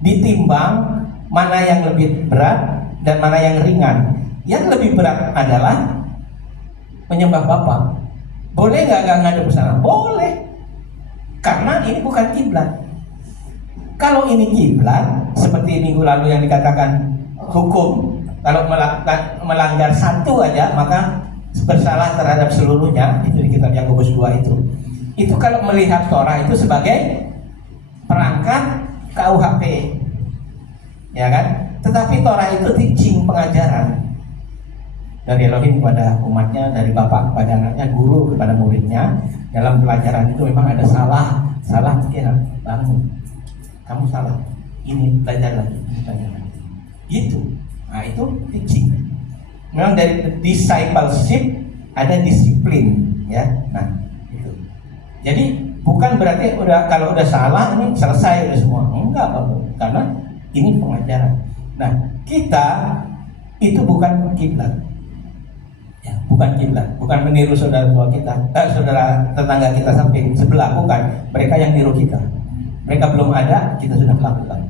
ditimbang mana yang lebih berat dan mana yang ringan. Yang lebih berat adalah menyembah Bapa. Boleh nggak ngadep ke sana? Boleh. Karena ini bukan kiblat. Kalau ini kiblat, seperti minggu lalu yang dikatakan hukum, kalau melanggar satu aja maka bersalah terhadap seluruhnya, itu di kitab Yakobus 2 itu. Itu kalau melihat Torah itu sebagai perangkat KUHP, ya kan? Tetapi Torah itu teaching, pengajaran dari Elohim kepada umatnya, dari bapak kepada anaknya, guru kepada muridnya. Dalam pelajaran itu memang ada salah mungkin bangun, kamu salah, ini belajar lagi, ini belajar lagi, gitu. Nah itu teaching. Memang dari discipleship ada disiplin, ya. Nah itu. Jadi bukan berarti kalau udah salah ini selesai udah semua, enggak Bapak, karena ini pengajaran. Nah kita itu bukan kiblat. Ya, bukan kiblat, bukan meniru saudara tua kita, saudara tetangga kita samping sebelah, bukan. Mereka yang niru kita. Mereka belum ada, kita sudah melakukan.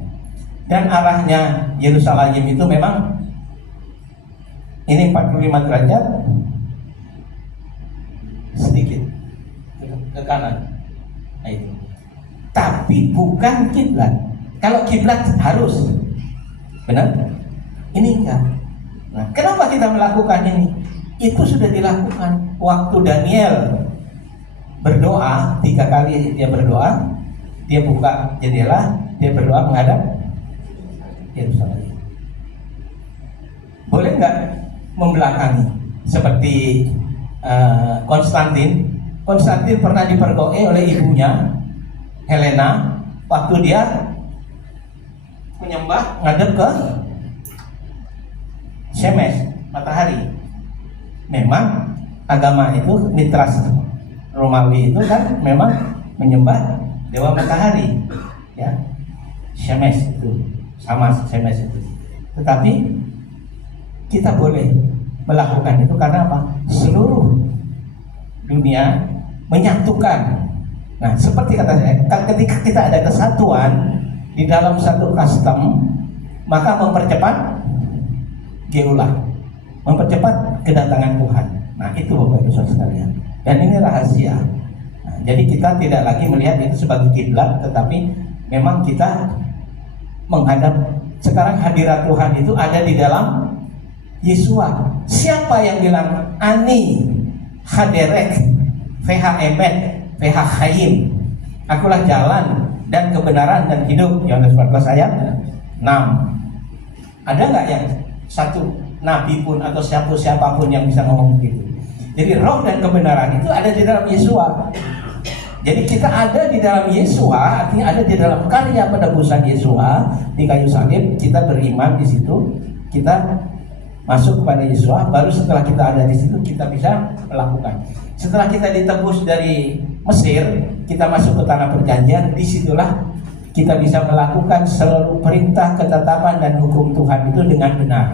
Dan arahnya Yerusalem itu memang ini 45 derajat sedikit ke kanan. Nah, itu. Tapi bukan kiblat. Kalau kiblat harus, benar? Ini enggak. Nah, kenapa kita melakukan ini? Itu sudah dilakukan waktu Daniel berdoa 3 kali. Dia berdoa, dia buka jendela, dia berdoa menghadap Yerusalem. Boleh nggak membelakangi seperti Konstantin? Konstantin pernah dipergoki oleh ibunya Helena waktu dia menyembah ngadep ke Shemesh, matahari. Memang agama itu Mitras Romawi itu kan memang menyembah dewa matahari, ya, Shemesh itu sama Shemesh itu. Tetapi kita boleh melakukan itu karena apa? Seluruh dunia menyatukan. Nah, seperti kata saya, ketika kita ada kesatuan di dalam satu custom, maka mempercepat geulah, mempercepat kedatangan Tuhan. Nah, itu Bapak Ibu Saudara sekalian. Dan ini rahasia. Nah, jadi kita tidak lagi melihat itu sebagai kiblat, tetapi memang kita menghadap. Sekarang hadirat Tuhan itu ada di dalam Yesua. Siapa yang bilang ani haderek VH emet VH Chaim, akulah jalan dan kebenaran dan hidup, Yohanes 14 ayat 6. Ada nggak yang satu nabi pun atau siapapun yang bisa ngomong begitu? Jadi roh dan kebenaran itu ada di dalam Yesua. Jadi kita ada di dalam Yesua, artinya ada di dalam karya penebusan Yesua di kayu salib. Kita beriman di situ, kita masuk kepada Yesua. Baru setelah kita ada di situ, kita bisa melakukan. Setelah kita ditebus dari Mesir, kita masuk ke tanah perjanjian. Disitulah kita bisa melakukan seluruh perintah, ketetapan dan hukum Tuhan itu dengan benar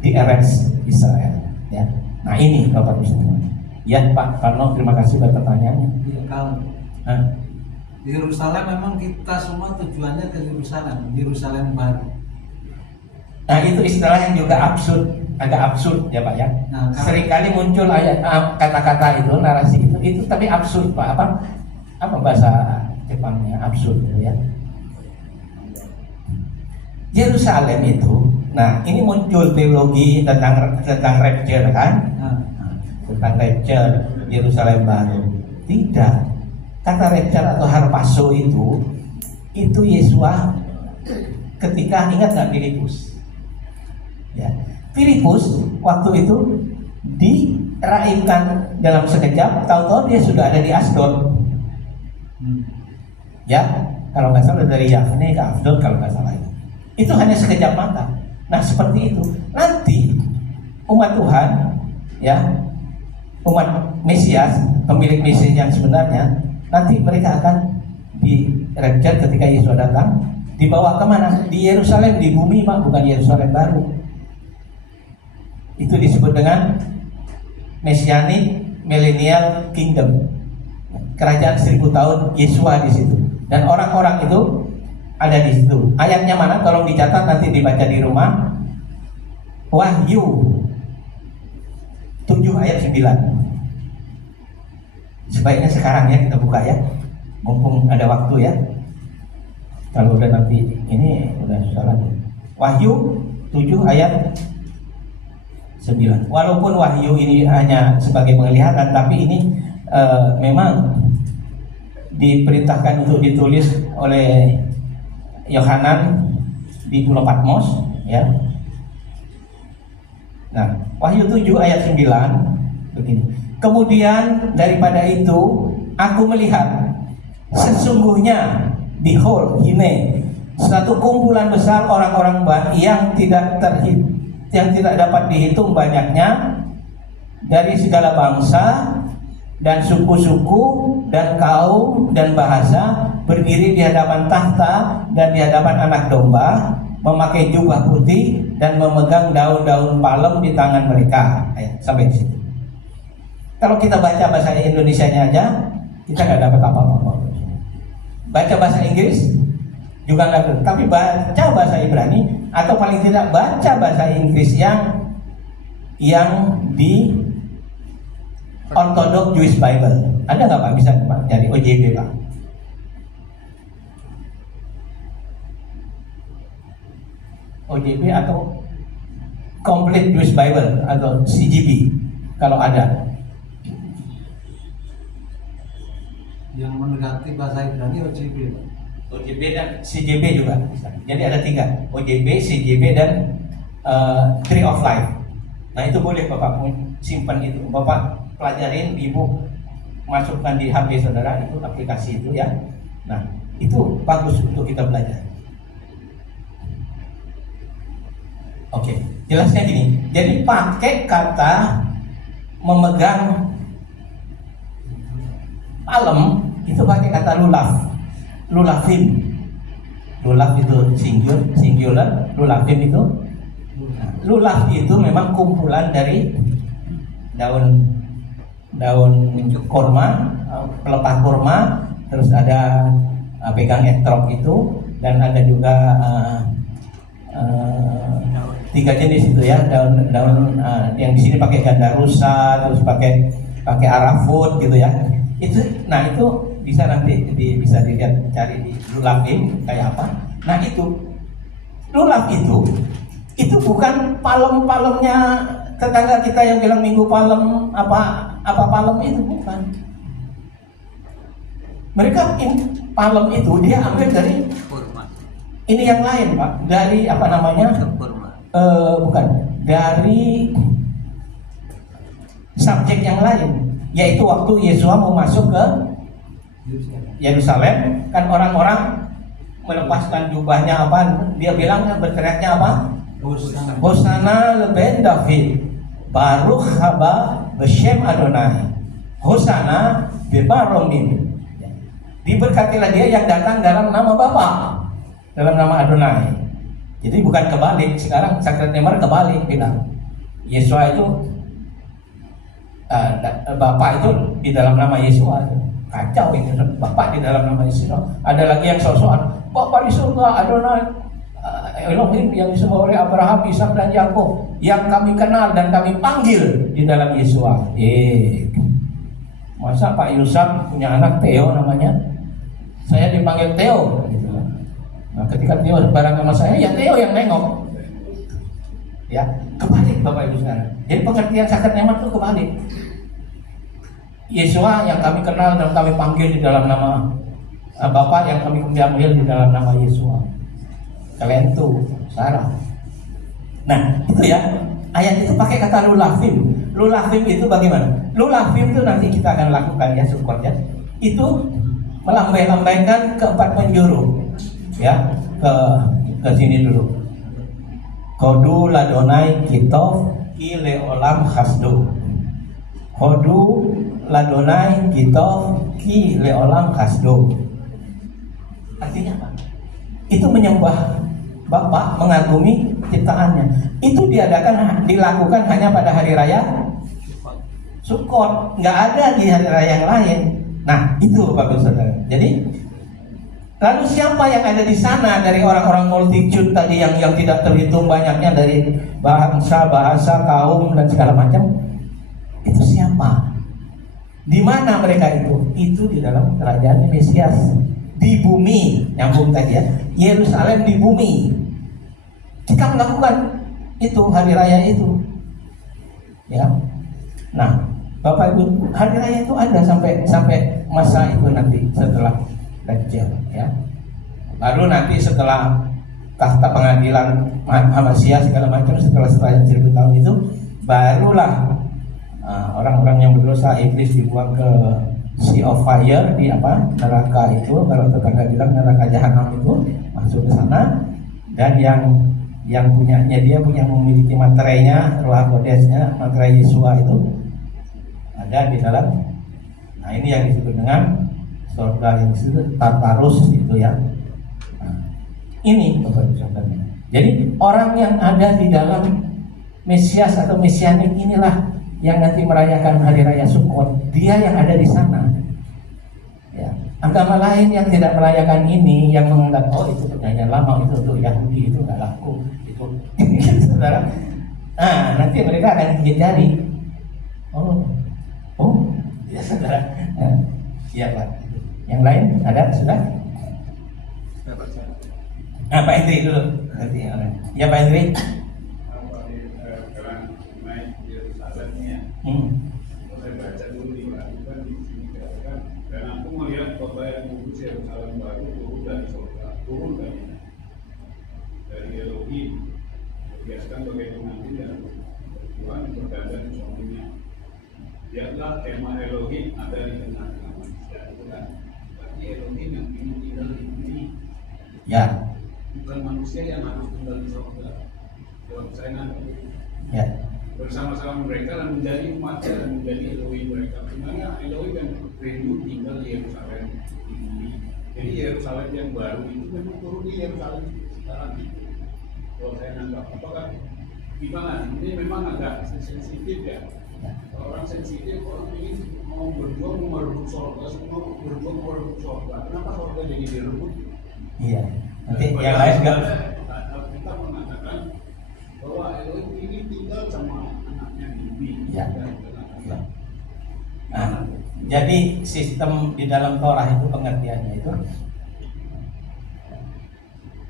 di Eretz Israel, ya. Nah ini Bapak Ibu semua. Ya Pak Karno, terima kasih buat pertanyaannya. Iya, kalau Yerusalem memang kita semua tujuannya ke Yerusalem baru. Nah itu istilah yang juga absurd, agak absurd ya Pak ya. Nah, seringkali muncul ayat kata-kata itu, narasi itu tapi absurd Pak. Apa bahasa Jepangnya absurd ya. Yerusalem itu, nah ini muncul teologi tentang rapture kan? Tentang rapture Yerusalem baru. Tidak. Kata rapture atau harpazo itu Yesua ketika, ingat nggak Filipus? Ya, Filipus waktu itu diraihkan dalam sekejap, tahu-tahu dia sudah ada di Asdod. Ya, kalau nggak salah dari Yavne ke Asdod kalau nggak salah. Itu hanya sekejap mata. Nah seperti itu. Nanti umat Tuhan, ya, umat Mesias, pemilik Mesias yang sebenarnya, nanti mereka akan di rapture ketika Yesus datang, dibawa kemana? Di Yerusalem, di bumi Pak, bukan Yerusalem baru. Itu disebut dengan Messianic Millennial Kingdom, kerajaan 1000 tahun Yesua di situ. Dan orang-orang itu ada di situ. Ayatnya mana? Tolong dicatat nanti dibaca di rumah. Wahyu 7 ayat 9. Sebaiknya sekarang ya kita buka ya, mumpung ada waktu ya. Kalau udah nanti ini udah susah lagi. Wahyu 7 ayat 9. Walaupun wahyu ini hanya sebagai penglihatan, tapi ini memang diperintahkan untuk ditulis oleh Yohanan di Pulau Patmos ya. Nah, Wahyu 7 ayat 9 begini. Kemudian daripada itu aku melihat sesungguhnya behold hine satu kumpulan besar orang-orang yang tidak dapat dihitung banyaknya dari segala bangsa dan suku-suku dan kaum dan bahasa berdiri di hadapan tahta dan di hadapan anak domba, memakai jubah putih dan memegang daun-daun palem di tangan mereka. Sampai di situ. Kalau kita baca bahasa Indonesianya aja, kita nggak dapat apa-apa. Baca bahasa Inggris juga nggak dapat. Tapi baca bahasa Ibrani atau paling tidak baca bahasa Inggris yang di Orthodox Jewish Bible. Ada nggak Pak? Bisa Pak cari OJB Pak? OJB atau Complete Jewish Bible atau CGB kalau ada. Yang mendekati bahasa Ibrani OJB. OJB dan CJB juga bisa. Jadi ada 3, OJB, CJB dan Tree of Life. Nah itu boleh Bapak simpan itu, Bapak pelajarin, Ibu masukkan di HP saudara itu aplikasi itu ya. Nah itu bagus untuk kita belajar. Oke, jelasnya gini. Jadi pakai kata memegang palem itu pakai kata lulafim. Lulaf itu singular, lulafim itu. Lulaf itu memang kumpulan dari daun kurma, pelepah kurma, terus ada pegang etrog itu, dan ada juga 3 jenis itu ya, daun yang di sini pakai gandarusa, terus pakai arafut gitu ya. Itu bisa nanti bisa dilihat, cari di lulafim kayak apa. Nah itu lulaf itu bukan palem-palemnya tetangga kita yang bilang minggu palem apa palem, itu bukan. Mereka palem itu dia ambil dari ini yang lain Pak, dari apa namanya? Bukan, dari subjek yang lain, yaitu waktu Yesus mau masuk ke Yerusalem, kan orang-orang melepaskan jubahnya apa? Dia bilang berteriaknya apa? Hosana leben David, Baruch haba b'shem Adonai, Hosana bebaromim. Diberkatilah dia yang datang dalam nama Bapa, dalam nama Adonai. Jadi bukan kebalik. Sekarang Sakret Nemar kebalik bilang. Yesua itu Bapak itu di dalam nama Yesua. Kacau ini, Bapak di dalam nama Yesua. Ada lagi yang sok-sokan, Bapak di surga Adonai Elohim yang disembah oleh Abraham, Ishak dan Yakub, yang kami kenal dan kami panggil di dalam Yesua. Masa Pak Yusuf punya anak Theo namanya, saya dipanggil Theo gitu. Nah ketika Theo bareng sama saya, ya Theo yang nengok. Ya, kebalik Bapak Ibu sekarang. Jadi pengertian Sakret Nemar itu kebalik. Yesua yang kami kenal dan kami panggil di dalam nama Bapa, yang kami panggil di dalam nama Yesua. Kalian tuh Sarah. Nah itu ya, ayat itu pakai kata lulafim. Lulafim itu bagaimana? Lulafim itu nanti kita akan lakukan ya, support ya. Itu melambai-lambaikan ke 4 penjuru ya, ke sini dulu. Kodu ladonai kitov ki leolam khasdo. Kodu ladonai kitov ki leolam khasdo. Artinya apa? Itu menyembah Bapa, mengagumi ciptaannya. Itu dilakukan hanya pada hari raya Sukkot, nggak ada di hari raya yang lain. Nah itu Bapak Saudara. Jadi lalu siapa yang ada di sana dari orang-orang multitude tadi yang tidak terhitung banyaknya, dari bangsa, bahasa, kaum dan segala macam? siapa? Di mana mereka itu? Itu di dalam kerajaan Mesias di bumi, nyambung tadi ya. Yerusalem di bumi. Kita melakukan itu hari raya itu, ya. Nah, Bapak Ibu, hari raya itu ada sampai masa itu nanti setelah Dajjal, ya. Baru nanti setelah tahta pengadilan Hamasia segala macam, setelah 1000 tahun itu barulah orang-orang yang berdosa, iblis dibuang ke Sea of Fire di neraka itu. Kalau tetangga bilang neraka jahanam itu, masuk ke sana. Dan yang punyanya dia punya memiliki materainya, Ruach Kodesnya, materai Yesua itu ada di dalam. Nah, ini yang disebut dengan surga yang disebut Tartarus itu ya. Nah, ini Bapak Ibu Saudara. Jadi orang yang ada di dalam Mesias atau Mesianik inilah yang nanti merayakan hari raya Sukkot. Dia yang ada di sana. Ya. Agama lain yang tidak merayakan ini, yang menganggap itu perjanjian lama, itu untuk Yahudi, itu nggak laku, itu saudara. Nah, nanti mereka akan gigit jari. Ya saudara. Iya Pak. Yang lain ada sudah? Pak Hendri dulu. Ya Pak Hendri. Saya baca dulu di Al-Quran di sini dikatakan, dan aku melihat kota yang kudus Yerusalem baru turun dari surga, turun dari Elohim, berhiaskan bagai pengantin dan Tuhan berdandan suaminya. Lihatlah kemah Elohim ada di tengah-tengah manusia. Berarti Elohim yang ingin tinggal di bumi. Ya. Bukan manusia yang harus tinggal di surga. Kalau saya nanti. Ya. Bersama-sama mereka dan menjadi umatnya dan menjadi Elohim mereka. Sebenarnya Elohim yang rindu tinggal di Yerusalem di bumi. Jadi Yerusalem yang baru itu memang turun di Yerusalem sekarang itu. Kalau saya nanggap, apakah gimana? Ini memang agak sensitif ya. Kalau orang sensitif, orang ingin mau berjuang mau merebut surga, semua berjuang mau merebut surga. Kenapa surga jadi direbut? Iya. Nanti yang lain enggak. Kita mengatakan bahwa Elohim ini tinggal sama anaknya di bumi. Ya. Ya. Nah, jadi sistem di dalam Torah itu pengertiannya itu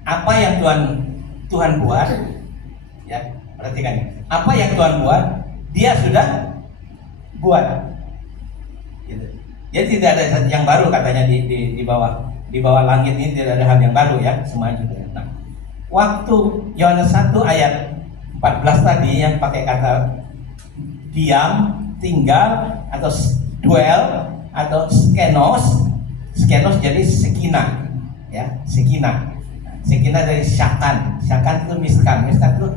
apa yang Tuhan buat, ya perhatikan. Apa yang Tuhan buat, Dia sudah buat. Gitu. Jadi tidak ada yang baru katanya di bawah langit ini tidak ada hal yang baru ya, semuanya juga. Nah, waktu Yohanes 1 ayat 14 tadi yang pakai kata diam, tinggal atau dwell atau skenos jadi sekinah ya, sekinah dari syakan itu miskan itu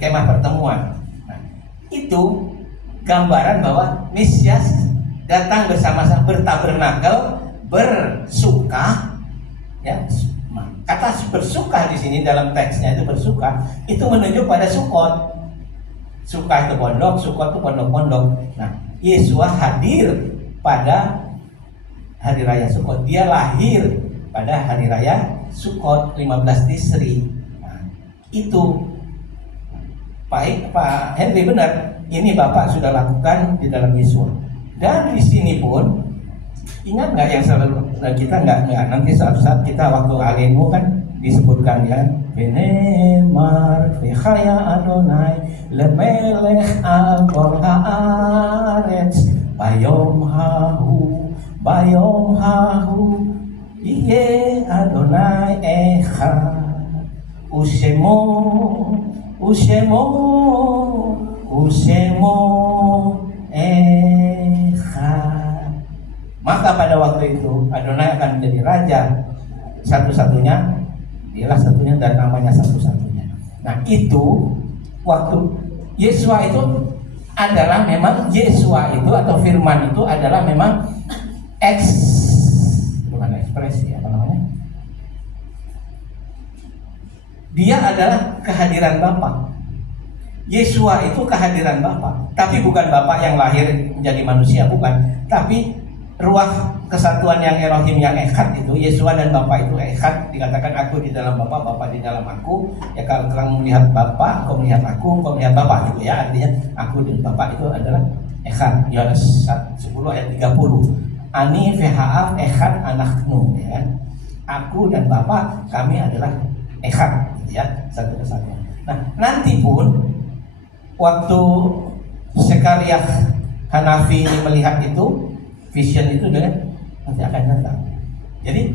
kemah pertemuan. Nah, itu gambaran bahwa Mesias datang bersama-sama bertabernakel, bersuka ya. Kata bersuka di sini dalam teksnya itu bersuka itu menunjuk pada Sukkot. Suka itu pondok, Sukkot itu pondok-pondok. Nah, Yesua hadir pada hari raya Sukkot. Dia lahir pada hari raya Sukkot 15 Tisri. Nah, itu Pak Henry benar. Ini Bapak sudah lakukan di dalam Yesua. Dan di sini pun ingat nggak yang selalu kita nggak nanti saat kita waktu Alenu kan disebutkan ya Benemar Vechaya Adonai Lemelech Al-Kol Haaretz Bayom Hahu Iye Adonai Echad Ushemo Echad. Maka pada waktu itu Adonai akan menjadi raja satu-satunya, dialah satunya dan namanya satu-satunya. Nah, itu waktu Yesua itu adalah memang Yesua itu atau firman itu adalah memang bukan ekspresi apa namanya? Dia adalah kehadiran Bapa. Yesua itu kehadiran Bapa, tapi bukan Bapa yang lahir menjadi manusia, bukan, tapi ruah kesatuan yang Elohim yang Echad itu, Yesua dan Bapa itu Echad, dikatakan aku di dalam Bapa, Bapa di dalam aku. Ya kalau kamu melihat Bapa, kau melihat aku, kau melihat Bapa gitu ya. Artinya aku dan Bapa itu adalah Echad, Yohanes 10 ayat 30. Ani VHA Echad anaknu, ya kan? Aku dan Bapa kami adalah Echad, gitu ya, satu kesatuan. Nah, nanti pun waktu Sekariah Hanafi ini melihat itu, vision itu nanti akan datang. Jadi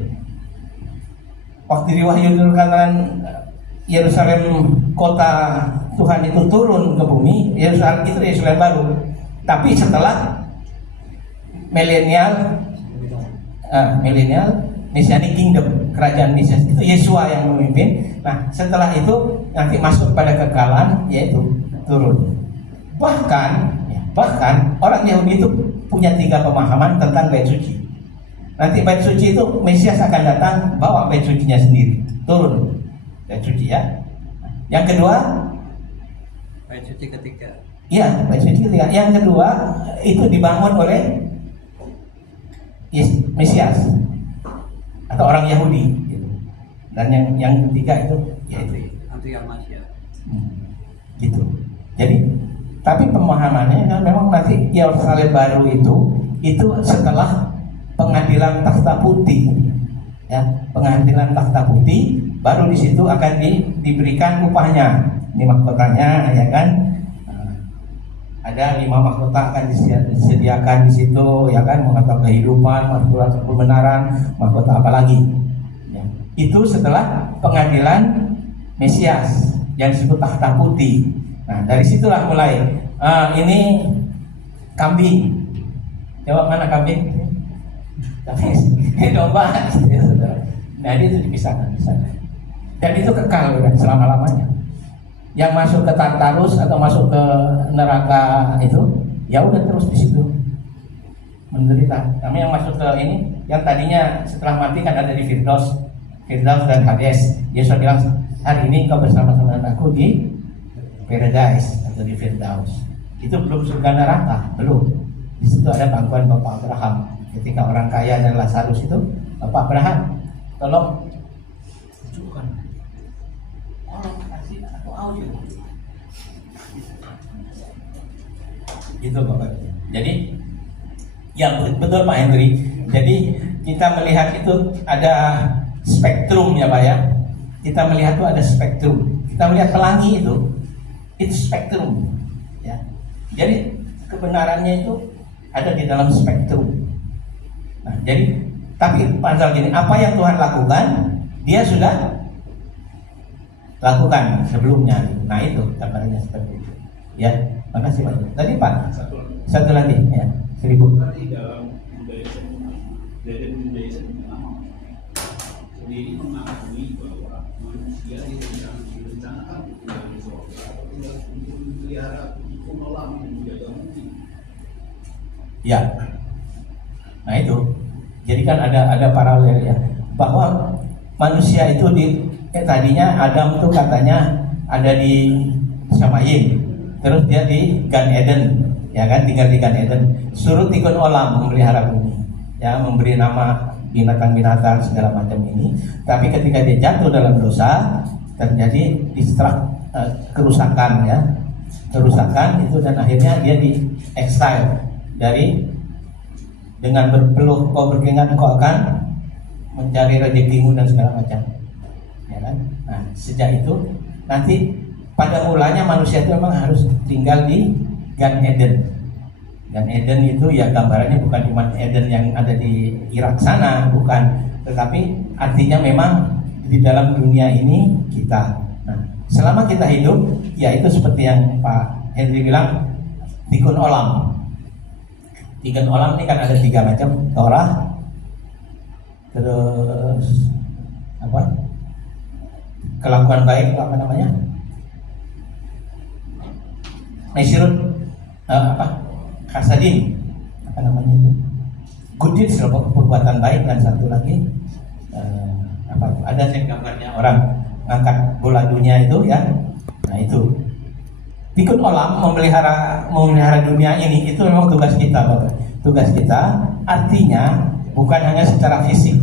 waktu diwahyukan Yerusalem kota Tuhan itu turun ke bumi, Yerusalem itu Yerusalem baru. Tapi setelah milenial Messianic Kingdom, kerajaan Mesias itu Yesua yang memimpin. Nah, setelah itu nanti masuk pada kekalan, yaitu turun. Bahkan orang Yahudi itu punya 3 pemahaman tentang bait suci. Nanti bait suci itu Mesias akan datang bawa bait sucinya sendiri, turun bait suci, ya. Yang kedua, bait suci ketiga. Iya, bait suci ketiga. Yang kedua itu dibangun oleh Mesias atau orang Yahudi, gitu. Dan yang ketiga itu yaitu anti-Masya. Gitu. Jadi, tapi pemahamannya memang nanti Yerusalem baru itu setelah pengadilan takhta putih, ya, pengadilan takhta putih, baru di situ akan diberikan upahnya, 5 mahkotanya, ya kan? Ada 5 mahkota akan disediakan di situ, ya kan? Mahkota kehidupan, mahkota kebenaran, mahkota apa lagi? Ya. Itu setelah pengadilan Mesias yang disebut takhta putih. Nah, dari situlah mulai. Ini kambing. Coba mana kambing? Ini domba. Nah, itu dipisahkan di sana. Dan itu kekal kan selama-lamanya. Yang masuk ke Tartarus atau masuk ke neraka itu, ya udah terus di situ menderita. Kami yang masuk ke ini, yang tadinya setelah mati kan ada di Firdaus dan Hades. Yesus bilang, hari ini kau bersama-sama dengan aku di Paradise atau di Firdaus. Itu belum surga neraka, belum. Di situ ada bantuan Bapak Abraham. Ketika orang kaya dan Lazarus itu, Bapak Abraham, tolong tunjukkan. Gitu Bapak. Jadi yang betul Pak Henry. Jadi kita melihat itu ada spektrum, ya Pak ya. Kita melihat itu ada spektrum. Kita melihat pelangi itu spektrum, ya. Jadi kebenarannya itu ada di dalam spektrum. Nah, jadi tapi pasal gini, apa yang Tuhan lakukan, Dia sudah lakukan sebelumnya. Nah, itu gambarnya seperti itu. Ya, makasih Pak. Tadi Pak, satu lagi ya, 1000. Tadi dalam budaya lama sendiri mengakui bahwa manusia direncanakan tinggal di surga, tinggal untuk memelihara hukum alam yang menjaga bumi. Ya. Nah itu. Jadi kan ada paralel ya, bahwa manusia itu tadinya Adam itu katanya ada di Samayim, terus dia di Gan Eden, ya kan, tinggal di Gan Eden. Suruh tikun olam memelihara bumi, ya, memberi nama binatang-binatang segala macam ini. Tapi ketika dia jatuh dalam dosa, terjadi kerusakan, ya, kerusakan itu, dan akhirnya dia di exile dari. Dengan berpeluh kau berkeringat, kau akan mencari rezekimu dan segala macam, ya kan? Nah, sejak itu nanti pada mulanya manusia itu memang harus tinggal di Gan Eden. Gan Eden itu ya gambarannya bukan cuma Eden yang ada di Irak sana, bukan, tetapi artinya memang di dalam dunia ini kita. Nah, selama kita hidup, ya itu seperti yang Pak Henry bilang, tikun olam. Tikun olam ini kan ada 3 macam, Torah, terus apa? Kelakuan baik, apa namanya? Mesirut, Hasadin, apa namanya itu? Good deeds, perbuatan baik, dan satu lagi ada yang gambarnya orang ngangkat bola dunia itu, ya. Nah itu. Tikun olam memelihara dunia ini, itu memang tugas kita, Bapak. Tugas kita artinya bukan hanya secara fisik,